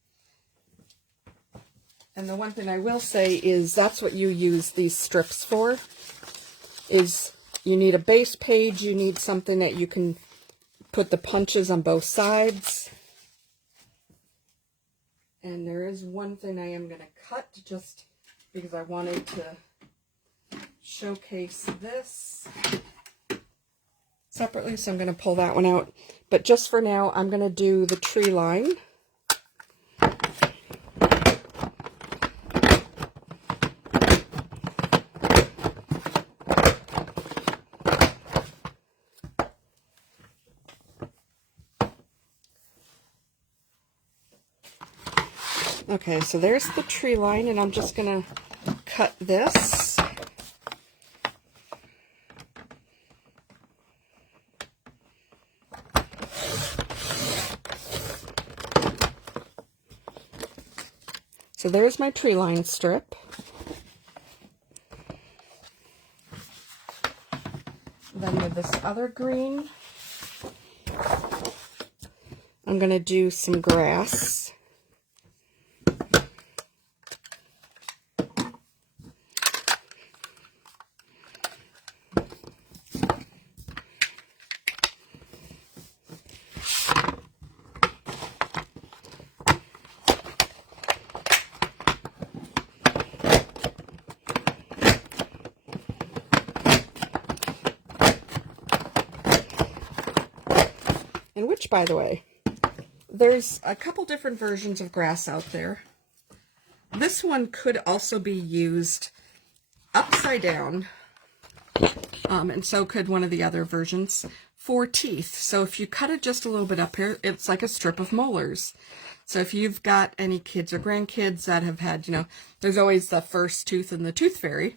And the one thing I will say is that's what you use these strips for, is you need a base page, you need something that you can put the punches on both sides. And there is one thing I am going to cut just because I wanted to showcase this separately, so I'm going to pull that one out. But just for now, I'm going to do the tree line. Okay, so there's the tree line, and I'm just going to cut this. So there's my tree line strip. Then with this other green, I'm going to do some grass. And which, by the way, there's a couple different versions of grass out there. This one could also be used upside down, and so could one of the other versions, for teeth. So if you cut it just a little bit up here, it's like a strip of molars. So if you've got any kids or grandkids that have had, you know, there's always the first tooth in the tooth fairy.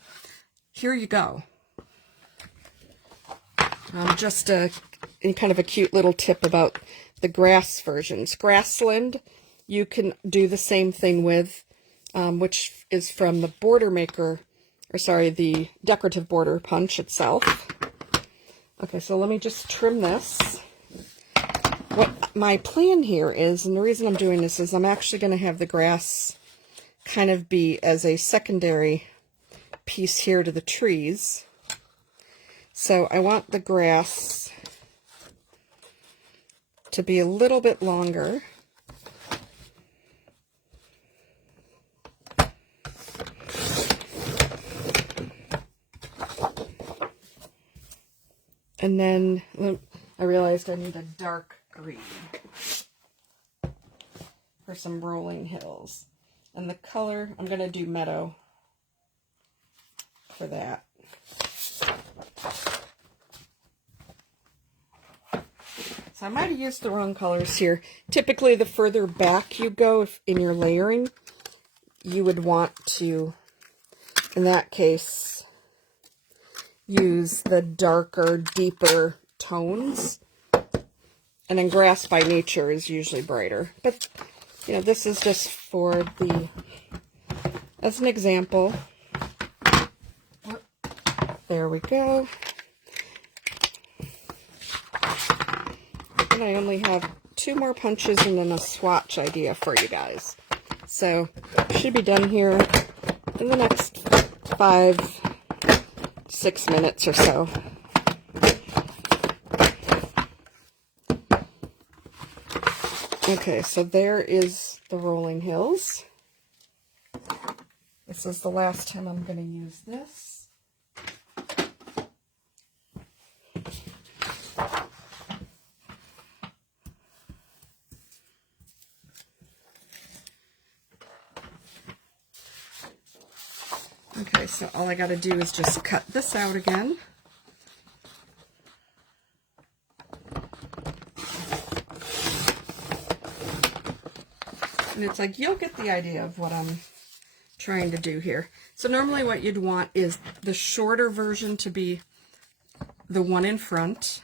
Here you go. Just kind of a cute little tip about the grass versions. Grassland, you can do the same thing with, which is from the Border Maker, or sorry, the Decorative Border Punch itself. Okay, so let me just trim this. What my plan here is, and the reason I'm doing this is I'm actually going to have the grass kind of be as a secondary piece here to the trees. So I want the grass to be a little bit longer. And then I realized I need a dark green for some rolling hills. And the color, I'm going to do meadow for that. So I might have used the wrong colors here. Typically, the further back you go in your layering, you would want to, in that case, use the darker, deeper tones. And then grass by nature is usually brighter. But, you know, this is just for as an example. There we go. And I only have 2 more punches and then a swatch idea for you guys. So, should be done here in the next 5-6 minutes or so. Okay, so there is the rolling hills. This is the last time I'm going to use this. Okay, so all I got to do is just cut this out again. And it's like, you'll get the idea of what I'm trying to do here. So normally what you'd want is the shorter version to be the one in front.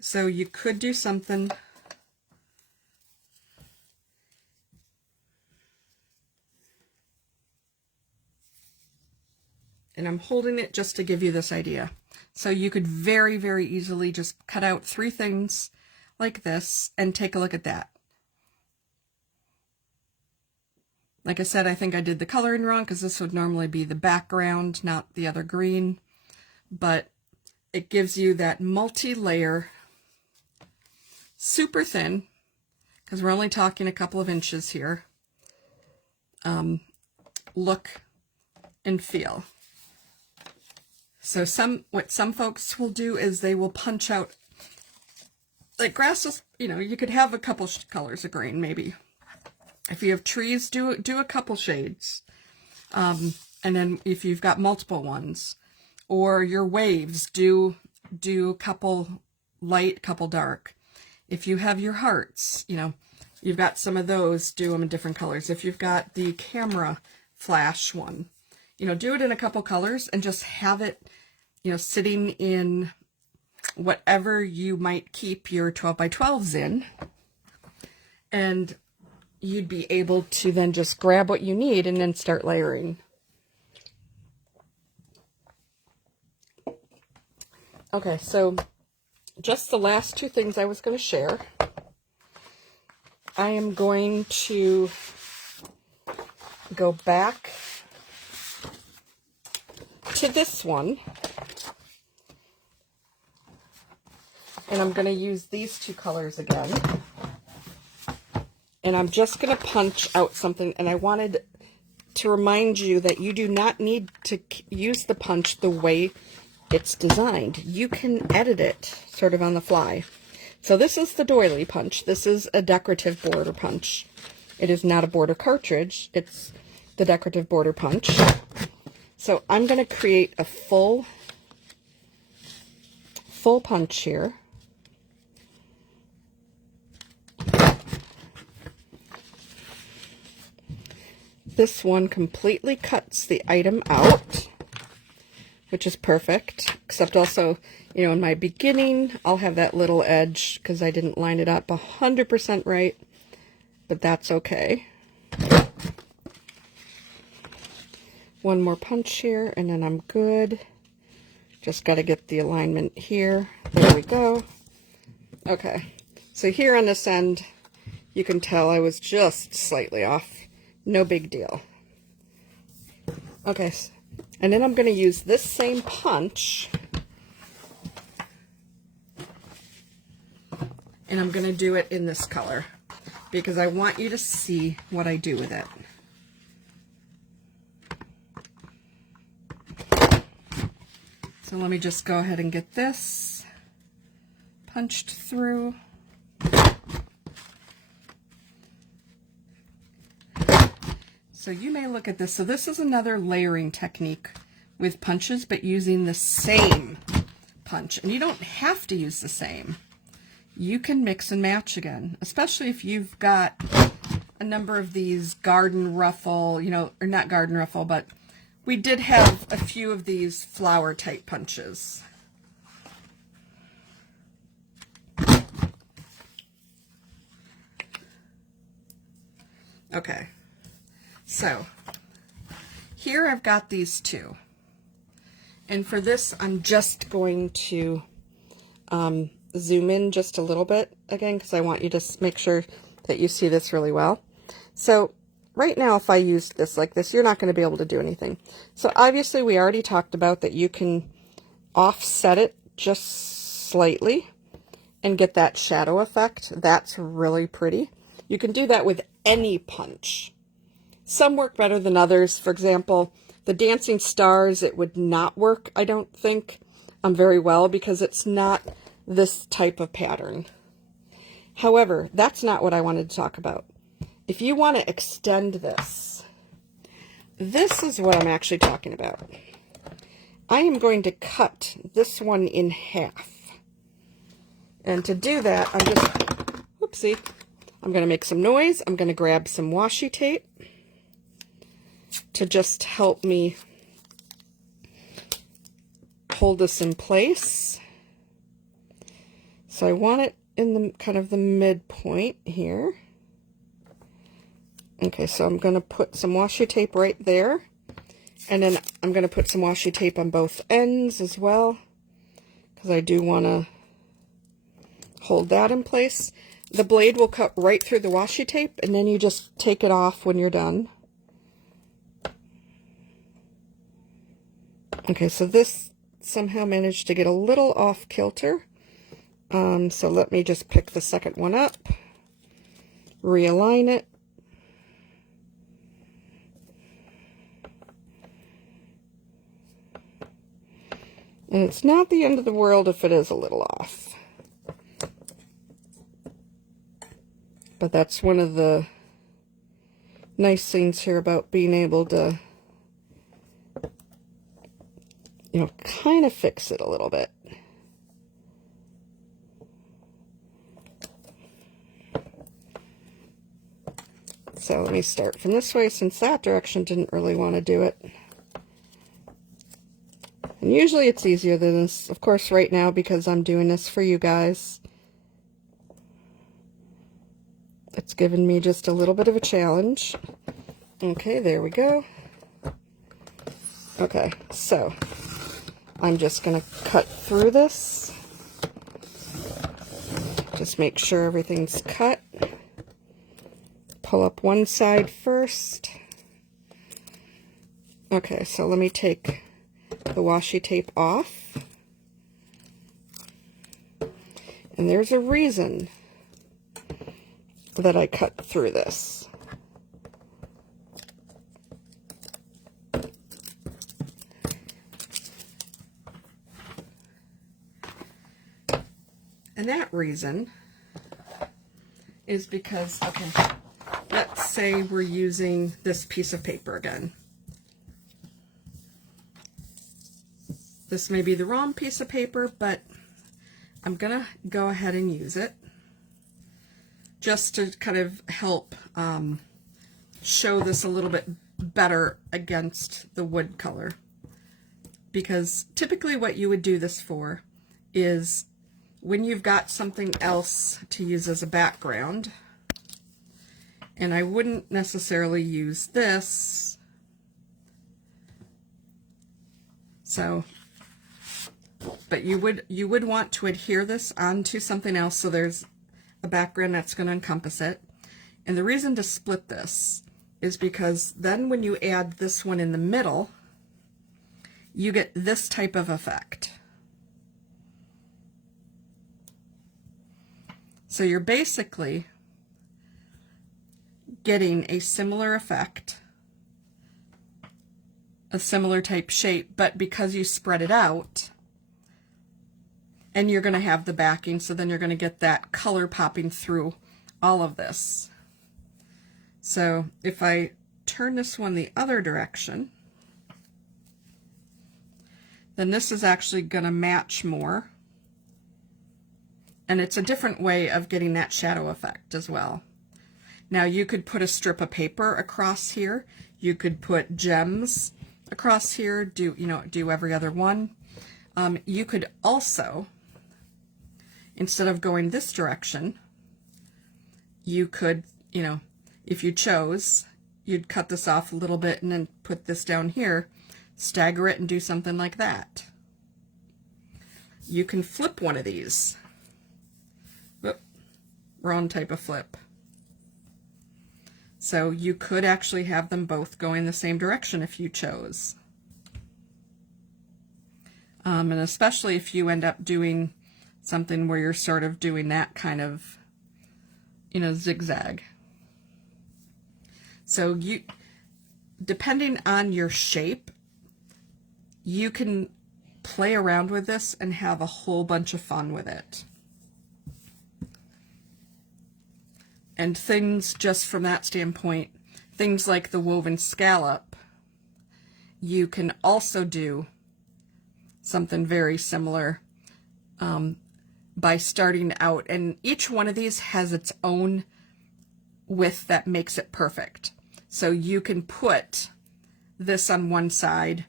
So you could do something and I'm holding it just to give you this idea. So you could very, very easily just cut out 3 things like this and take a look at that. Like I said, I think I did the coloring wrong because this would normally be the background, not the other green, but it gives you that multi-layer, super thin, because we're only talking a couple of inches here, look and feel. So what some folks will do is they will punch out, like grasses, you know, you could have a couple colors of green maybe. If you have trees, do a couple shades. And then if you've got multiple ones, or your waves, do a couple light, couple dark. If you have your hearts, you know, you've got some of those, do them in different colors. If you've got the camera flash one, you know, do it in a couple colors and just have it, you know, sitting in whatever you might keep your 12 by 12s in. And you'd be able to then just grab what you need and then start layering. Okay, so just the last 2 things I was going to share. I am going to go back to this one, and I'm going to use these 2 colors again. And I'm just going to punch out something, and I wanted to remind you that you do not need to use the punch the way it's designed. You can edit it sort of on the fly. So this is the doily punch. This is a decorative border punch. It is not a border cartridge. It's the decorative border punch. So I'm going to create a full punch here. This one completely cuts the item out, which is perfect, except also, you know, in my beginning, I'll have that little edge because I didn't line it up 100% right, but that's okay. One more punch here, and then I'm good. Just got to get the alignment here. There we go. Okay, so here on this end, you can tell I was just slightly off. No big deal. Okay, and then I'm going to use this same punch, and I'm going to do it in this color because I want you to see what I do with it. So let me just go ahead and get this punched through. So you may look at this. So this is another layering technique with punches, but using the same punch. And you don't have to use the same. You can mix and match again, especially if you've got a number of these garden ruffle, you know, or not garden ruffle, but we did have a few of these flower type punches. Okay. So, here I've got these 2. And for this, I'm just going to zoom in just a little bit again, because I want you to make sure that you see this really well. So, right now, if I used this like this, you're not going to be able to do anything. So, obviously, we already talked about that you can offset it just slightly and get that shadow effect. That's really pretty. You can do that with any punch. Some work better than others. For example, the dancing stars, it would not work, I don't think, very well because it's not this type of pattern. However, that's not what I wanted to talk about. if you want to extend this, this is what I'm actually talking about. I am going to cut this one in half. And to do that, I'm just, whoopsie, I'm going to make some noise. I'm going to grab some washi tape to just help me hold this in place. So I want it in the kind of the midpoint here. Okay, so I'm going to put some washi tape right there. And then I'm going to put some washi tape on both ends as well, because I do want to hold that in place. The blade will cut right through the washi tape, and then you just take it off when you're done. Okay, so this somehow managed to get a little off kilter. So let me just pick the second one up, realign it. And it's not the end of the world if it is a little off. But that's one of the nice things here about being able to, you know, kind of fix it a little bit. So let me start from this way, since that direction didn't really want to do it. And usually it's easier than this, of course, right now, because I'm doing this for you guys. It's given me just a little bit of a challenge. Okay, there we go. Okay, so I'm just going to cut through this. Just make sure everything's cut. Pull up one side first. Okay, so let me take the washi tape off. And there's a reason that I cut through this. And that reason is because, okay, let's say we're using this piece of paper again. This may be the wrong piece of paper, but I'm gonna go ahead and use it just to kind of help show this a little bit better against the wood color. Because typically what you would do this for is when you've got something else to use as a background, and I wouldn't necessarily use this, so, but you would want to adhere this onto something else so there's a background that's going to encompass it. And the reason to split this is because then when you add this one in the middle, you get this type of effect. So you're basically getting a similar effect, a similar type shape, but because you spread it out, and you're going to have the backing, so then you're going to get that color popping through all of this. So if I turn this one the other direction, then this is actually going to match more. And it's a different way of getting that shadow effect as well. Now you could put a strip of paper across here. You could put gems across here, do every other one. You could also, instead of going this direction, you could, if you chose, you'd cut this off a little bit and then put this down here, stagger it and do something like that. You can flip one of these. Whoop, wrong type of flip. So you could actually have them both going the same direction if you chose. And especially if you end up doing something where you're sort of doing that kind of, zigzag. So you, depending on your shape, you can play around with this and have a whole bunch of fun with it. And things just from that standpoint, things like the woven scallop, you can also do something very similar by starting out. And each one of these has its own width that makes it perfect. So you can put this on one side,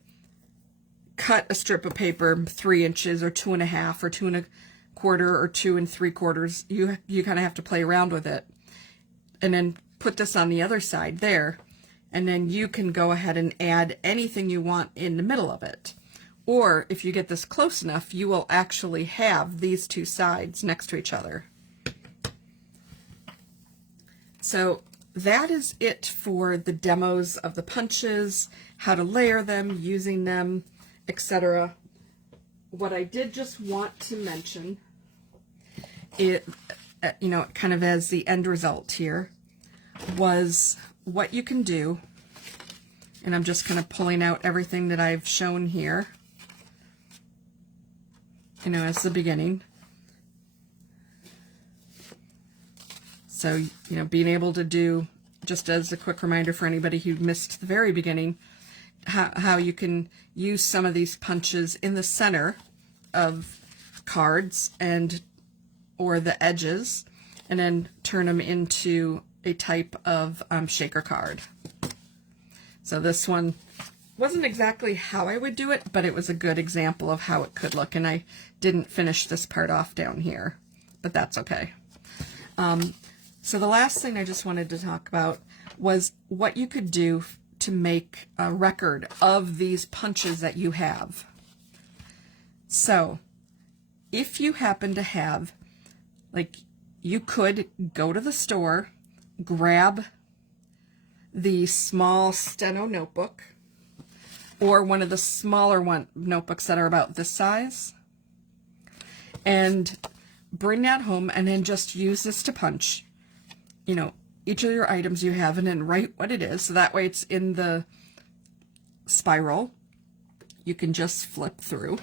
cut a strip of paper 3 inches or 2.5 or 2 1/4 or 2 3/4. You kind of have to play around with it. And then put this on the other side there, and then you can go ahead and add anything you want in the middle of it. Or if you get this close enough, you will actually have these two sides next to each other. So that is it for the demos of the punches, how to layer them, using them, etc. What I did just want to mention, kind of as the end result here, was what you can do, and I'm just kind of pulling out everything that I've shown here, as the beginning. So, being able to do, just as a quick reminder for anybody who missed the very beginning, how you can use some of these punches in the center of cards or the edges, and then turn them into a type of shaker card. So this one wasn't exactly how I would do it, but it was a good example of how it could look, and I didn't finish this part off down here, but that's okay. So the last thing I just wanted to talk about was what you could do to make a record of these punches that you have. So if you happen to have, you could go to the store, grab the small steno notebook or one of the smaller notebooks that are about this size, and bring that home and then just use this to punch, each of your items you have, and then write what it is. So that way it's in the spiral. You can just flip through.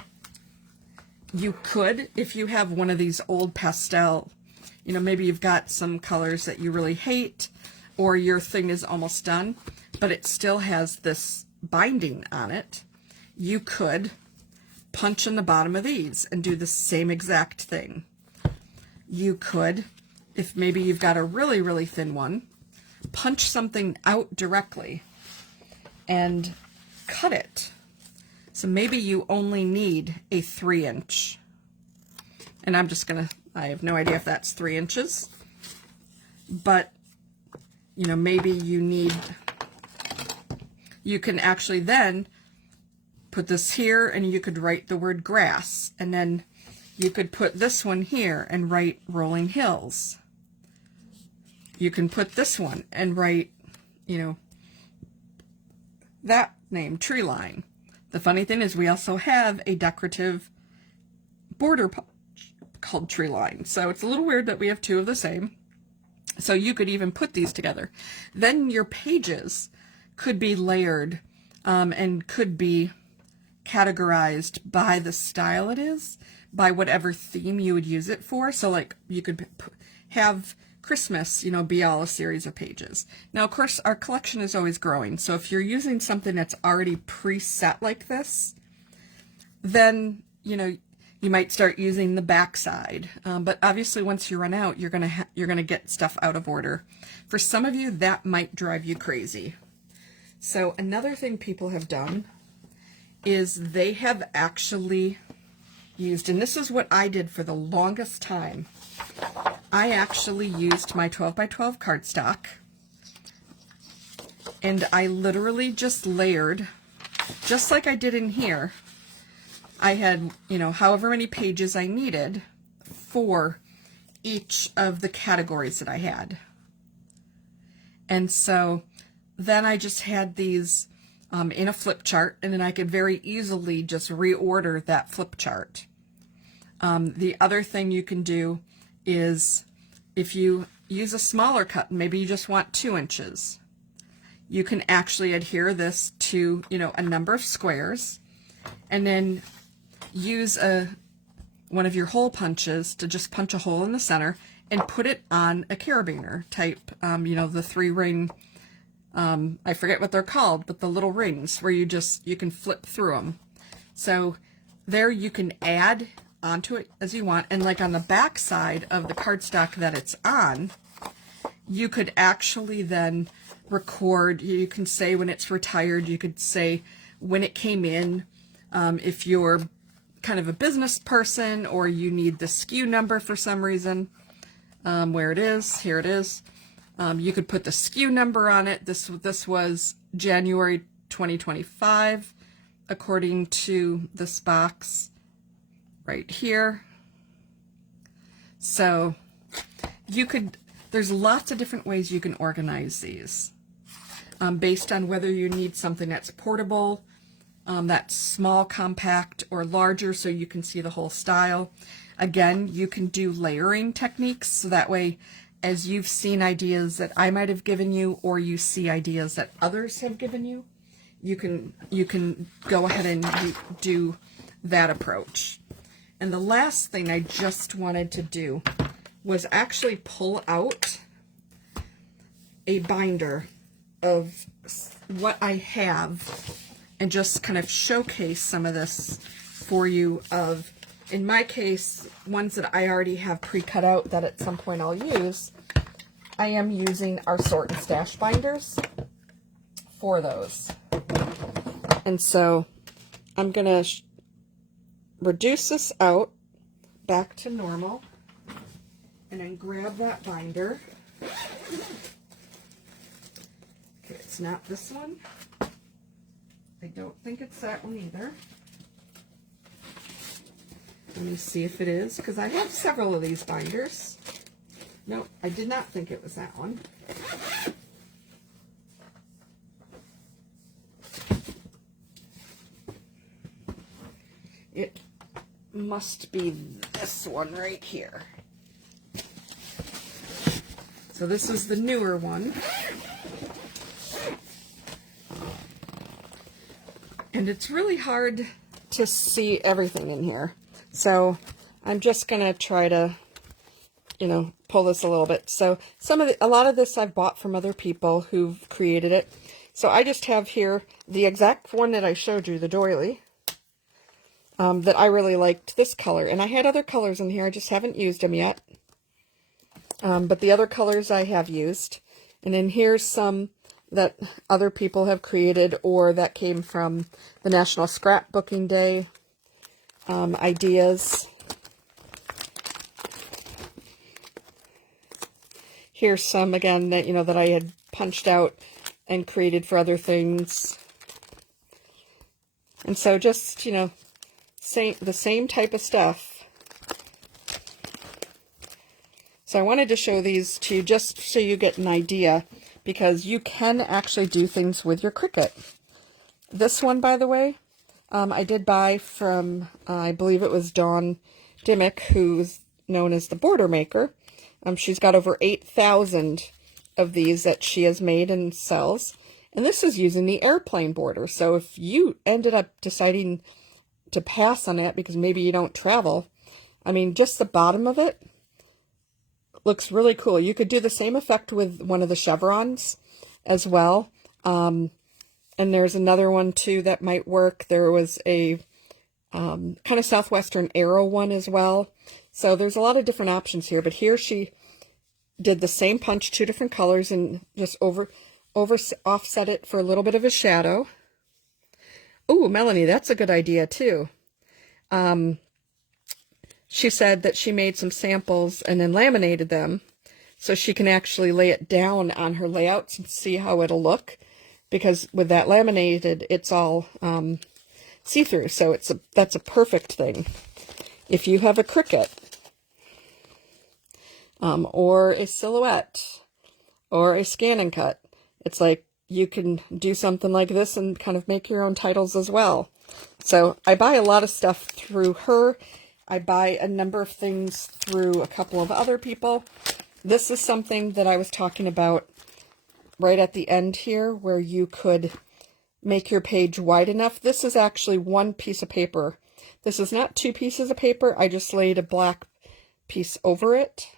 You could, if you have one of these old pastel, maybe you've got some colors that you really hate, or your thing is almost done, but it still has this binding on it, you could punch in the bottom of these and do the same exact thing. You could, if maybe you've got a really, really thin one, punch something out directly and cut it. So maybe you only need a 3-inch. And I have no idea if that's 3 inches, but maybe you can actually then put this here and you could write the word grass, and then you could put this one here and write rolling hills. You can put this one and write, that name, tree line. The funny thing is we also have a decorative border called tree line. So it's a little weird that we have two of the same. So you could even put these together. Then your pages could be layered and could be categorized by the style it is, by whatever theme you would use it for. So you could have Christmas, be all a series of pages. Now, of course, our collection is always growing. So if you're using something that's already preset like this, then, you might start using the back side. But obviously, once you run out, you're gonna get stuff out of order. For some of you, that might drive you crazy. So another thing people have done is they have actually used, and this is what I did for the longest time, I actually used my 12 by 12 cardstock, and I literally just layered, just like I did in here. I had, however many pages I needed for each of the categories that I had. And so then I just had these in a flip chart, and then I could very easily just reorder that flip chart. The other thing you can do is, if you use a smaller cut, maybe you just want 2 inches, you can actually adhere this to, a number of squares, and then use a one of your hole punches to just punch a hole in the center and put it on a carabiner type, you know, the 3-ring, I forget what they're called, but the little rings where you can flip through them. So there you can add onto it as you want. And like on the back side of the cardstock that it's on, you could actually then record, you can say when it's retired, you could say when it came in, if you're kind of a business person or you need the SKU number for some reason, where it is, here it is. You could put the SKU number on it. This was January 2025, according to this box right here. So there's lots of different ways you can organize these, based on whether you need something that's portable, that's small, compact, or larger so you can see the whole style. Again, you can do layering techniques, so that way as you've seen ideas that I might have given you, or you see ideas that others have given you, you can go ahead and do that approach. And the last thing I just wanted to do was actually pull out a binder of what I have and just kind of showcase some of this for you of, in my case, ones that I already have pre-cut out that at some point I'll use. I am using our sort and stash binders for those. And so I'm going to reduce this out back to normal and then grab that binder. Okay, it's not this one. I don't think it's that one either. Let me see if it is, because I have several of these binders. No, I did not think it was that one. It must be this one right here. So this is the newer one. And it's really hard to see everything in here. So I'm just going to try to, you know, pull this a little bit. So a lot of this I've bought from other people who've created it. So I just have here the exact one that I showed you, the doily, that I really liked this color. And I had other colors in here, I just haven't used them yet. But the other colors I have used. And then here's some that other people have created or that came from the National Scrapbooking Day ideas. Here's some, again, that, you know, that I had punched out and created for other things. And so just, you know, the same type of stuff. So I wanted to show these to you just so you get an idea, because you can actually do things with your Cricut. This one, by the way, I did buy from, I believe it was Dawn Dimmick, who's known as the Border Maker. She's got over 8,000 of these that she has made and sells. And this is using the airplane border. So if you ended up deciding to pass on that because maybe you don't travel, I mean, just the bottom of it looks really cool. You could do the same effect with one of the chevrons as well. And there's another one too that might work. There was a kind of Southwestern arrow one as well. So there's a lot of different options here. But here she did the same punch, 2 different colors, and just offset it for a little bit of a shadow. Ooh, Melanie, that's a good idea too. She said that she made some samples and then laminated them so she can actually lay it down on her layouts and see how it'll look, because with that laminated, it's all see-through. So that's a perfect thing. If you have a Cricut, or a Silhouette, or a Scan and Cut, it's like you can do something like this and kind of make your own titles as well. So I buy a lot of stuff through her. I buy a number of things through a couple of other people. This is something that I was talking about right at the end here, where you could make your page wide enough. This is actually one piece of paper This is not 2 pieces of paper. I just laid a black piece over it.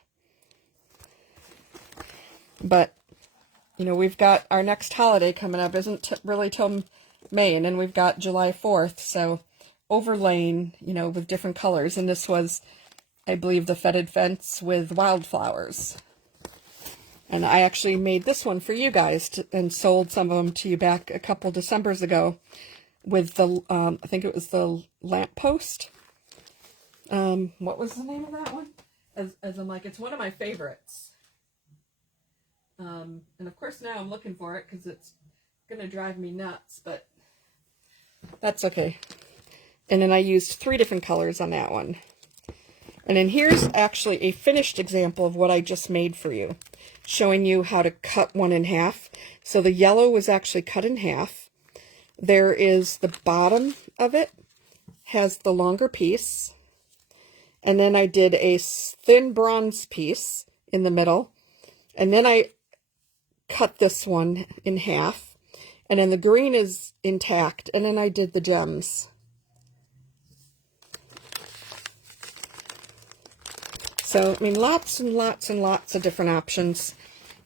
But, you know, we've got our next holiday coming up. Isn't really till May, and then we've got July 4th. So overlaying, you know, with different colors. And this was, I believe, the fetid fence with wildflowers. And I actually made this one for you guys and sold some of them to you back a couple Decembers ago with the, I think it was the lamppost. What was the name of that one? As I'm like, it's one of my favorites. And of course now I'm looking for it because it's going to drive me nuts, but that's okay. And then I used 3 different colors on that one. And then here's actually a finished example of what I just made for you, showing you how to cut one in half. So the yellow was actually cut in half. There is the bottom of it, has the longer piece. And then I did a thin bronze piece in the middle. And then I cut this one in half. And then the green is intact. And then I did the gems. So, I mean, lots and lots and lots of different options.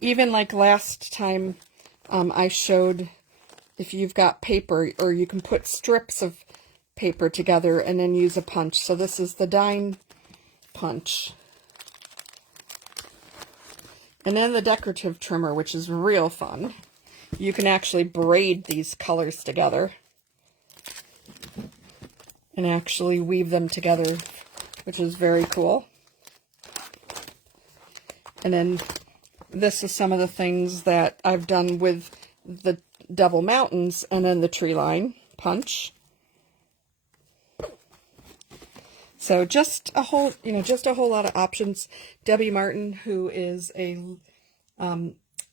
Even like last time I showed if you've got paper, or you can put strips of paper together and then use a punch. So this is the dime punch. And then the decorative trimmer, which is real fun. You can actually braid these colors together and actually weave them together, which is very cool. And then this is some of the things that I've done with the Devil Mountains and then the tree line punch. So just a whole, you know, just a whole lot of options. Debbie Martin, who is a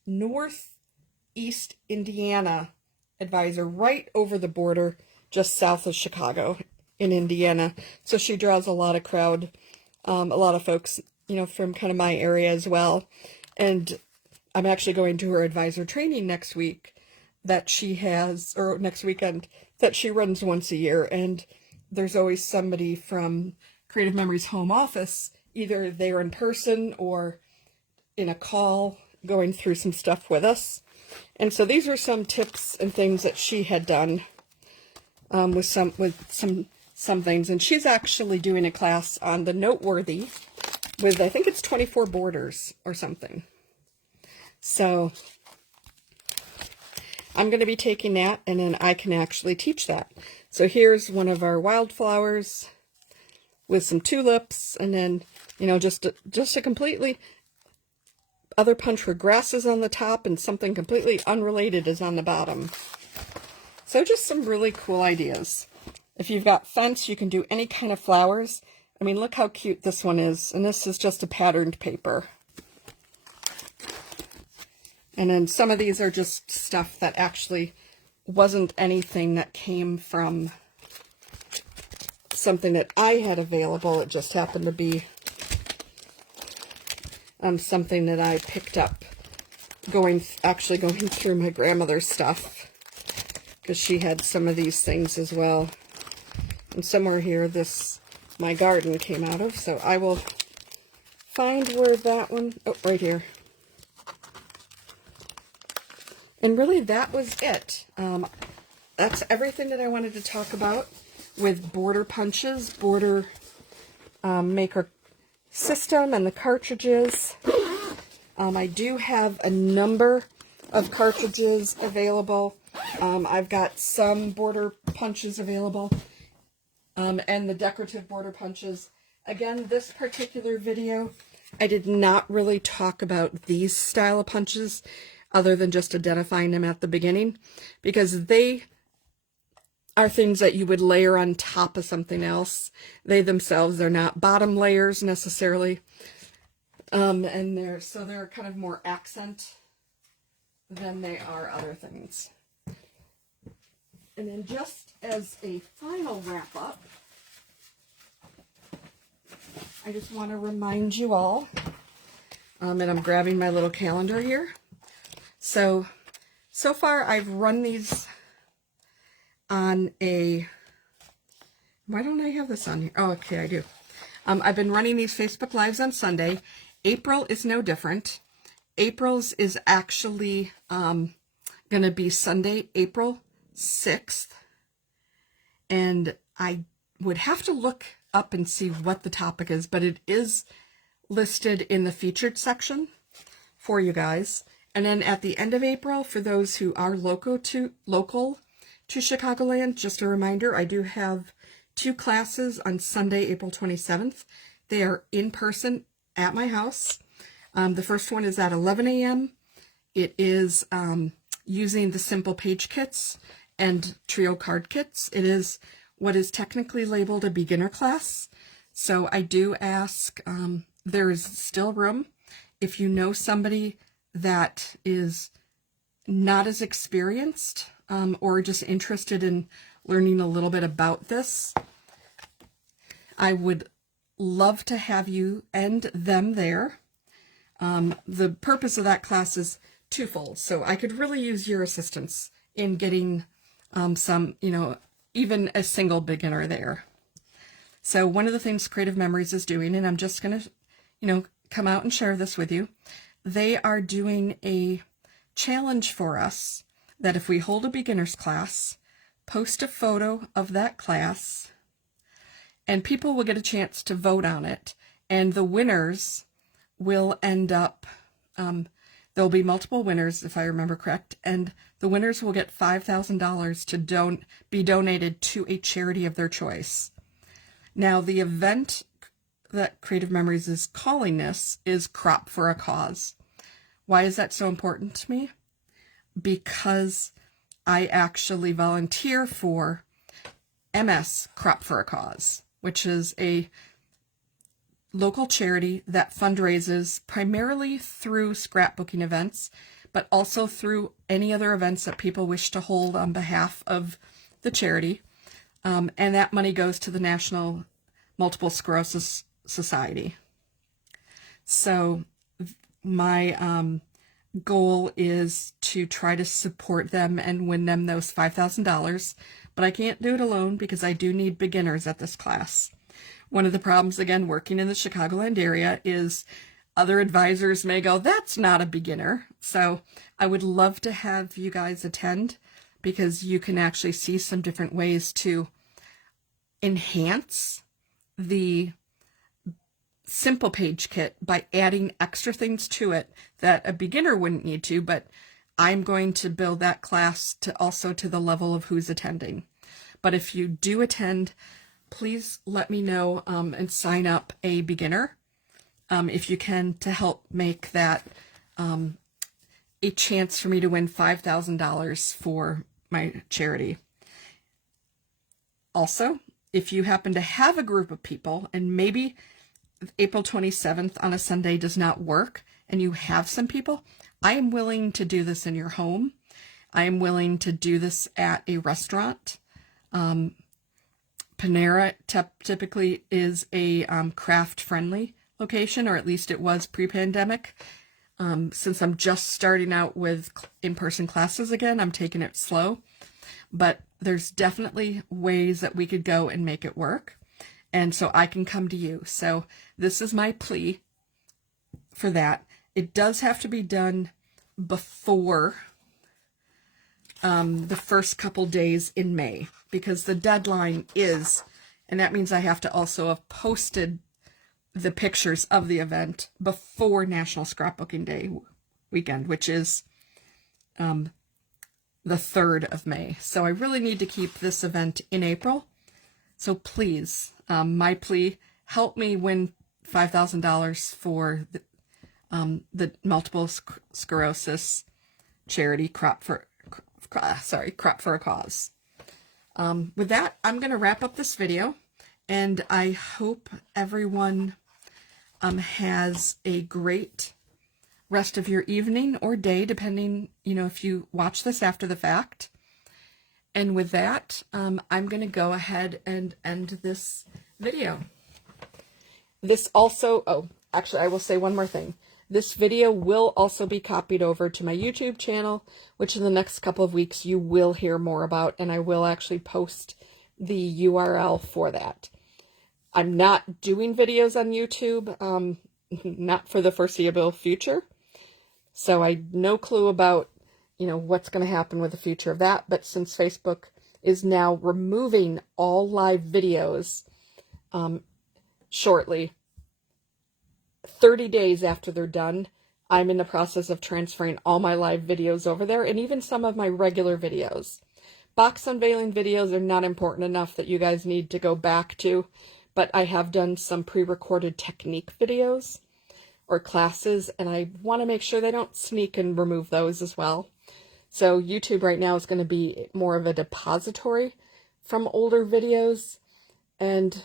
northeast Indiana advisor right over the border, just south of Chicago in Indiana. So she draws a lot of crowd, a lot of folks, you know, from kind of my area as well. And I'm actually going to her advisor training next week that she has, or next weekend, that she runs once a year. And there's always somebody from Creative Memories home office, either there in person or in a call, going through some stuff with us. And so these are some tips and things that she had done with some things. And she's actually doing a class on the Noteworthy with, I think it's 24 borders or something. So I'm going to be taking that, and then I can actually teach that. So here's one of our wildflowers with some tulips, and then, you know, just a completely other punch where grass is on the top and something completely unrelated is on the bottom. So just some really cool ideas. If you've got fence, you can do any kind of flowers. I mean, look how cute this one is. And this is just a patterned paper. And then some of these are just stuff that actually wasn't anything that came from something that I had available. It just happened to be something that I picked up actually going through my grandmother's stuff, because she had some of these things as well. And somewhere here my garden came out of, so I will find where that one, oh, right here. And really that was it. That's everything that I wanted to talk about with border punches, border maker system, and the cartridges. I do have a number of cartridges available. I've got some border punches available, and the decorative border punches. Again, this particular video, I did not really talk about these style of punches other than just identifying them at the beginning, because they are things that you would layer on top of something else. They themselves are not bottom layers necessarily. And they're kind of more accent than they are other things. And then just as a final wrap up, I just want to remind you all, and I'm grabbing my little calendar here. So far I've run these on a Why don't I have this on here? Oh, okay, I do. I've been running these Facebook Lives on Sunday. April is no different. April's is actually going to be Sunday, April 6th. And I would have to look up and see what the topic is, but it is listed in the featured section for you guys. And then at the end of April, for those who are local to Chicagoland, just a reminder, I do have 2 classes on Sunday, April 27th. They are in person at my house. The first one is at 11 a.m. It is using the simple page kits and trio card kits. It is what is technically labeled a beginner class. So I do ask, there is still room. If you know somebody that is not as experienced or just interested in learning a little bit about this, I would love to have you and them there. The purpose of that class is twofold. So I could really use your assistance in getting some, even a single beginner there. So one of the things Creative Memories is doing, and I'm just going to, come out and share this with you, they are doing a challenge for us that if we hold a beginner's class, post a photo of that class, and people will get a chance to vote on it, and the winners will end up, there'll be multiple winners, if I remember correct, and the winners will get $5,000 to be donated to a charity of their choice. Now, the event that Creative Memories is calling this is Crop for a Cause. Why is that so important to me? Because I actually volunteer for MS Crop for a Cause, which is a local charity that fundraises primarily through scrapbooking events, but also through any other events that people wish to hold on behalf of the charity. And that money goes to the National Multiple Sclerosis Society. So my goal is to try to support them and win them those $5,000, but I can't do it alone because I do need beginners at this class. One of the problems, again, working in the Chicagoland area is other advisors may go, that's not a beginner. So I would love to have you guys attend because you can actually see some different ways to enhance the simple page kit by adding extra things to it that a beginner wouldn't need to, but I'm going to build that class to also to the level of who's attending. But if you do attend, please let me know and sign up a beginner if you can, to help make that a chance for me to win $5,000 for my charity. Also, if you happen to have a group of people and maybe April 27th on a Sunday does not work and you have some people, I am willing to do this in your home. I am willing to do this at a restaurant. Panera typically is a craft-friendly location, or at least it was pre-pandemic. Since I'm just starting out with in-person classes again, I'm taking it slow. But there's definitely ways that we could go and make it work. And so I can come to you. So this is my plea for that. It does have to be done before the first couple days in May, because the deadline is, and that means I have to also have posted the pictures of the event before National Scrapbooking Day weekend, which is the 3rd of May. So I really need to keep this event in April. So please, my plea, help me win $5,000 for the multiple sclerosis charity Crop for a Cause. With that, I'm going to wrap up this video, and I hope everyone has a great rest of your evening or day, depending, if you watch this after the fact. And with that, I'm going to go ahead and end this video. This also, actually, I will say one more thing. This video will also be copied over to my YouTube channel, which in the next couple of weeks you will hear more about, and I will actually post the URL for that. I'm not doing videos on YouTube, not for the foreseeable future. So I no clue about, what's going to happen with the future of that. But since Facebook is now removing all live videos shortly, 30 days after they're done, I'm in the process of transferring all my live videos over there, and even some of my regular videos. Box unveiling videos are not important enough that you guys need to go back to, but I have done some pre-recorded technique videos or classes, and I want to make sure they don't sneak and remove those as well. So YouTube right now is going to be more of a depository from older videos, and,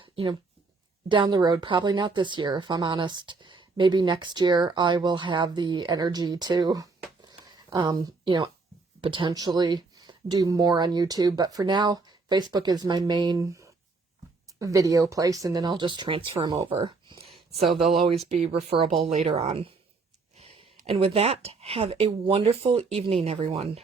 down the road, probably not this year, if I'm honest, maybe next year I will have the energy to, potentially do more on YouTube. But for now, Facebook is my main video place, and then I'll just transfer them over. So they'll always be referable later on. And with that, have a wonderful evening, everyone.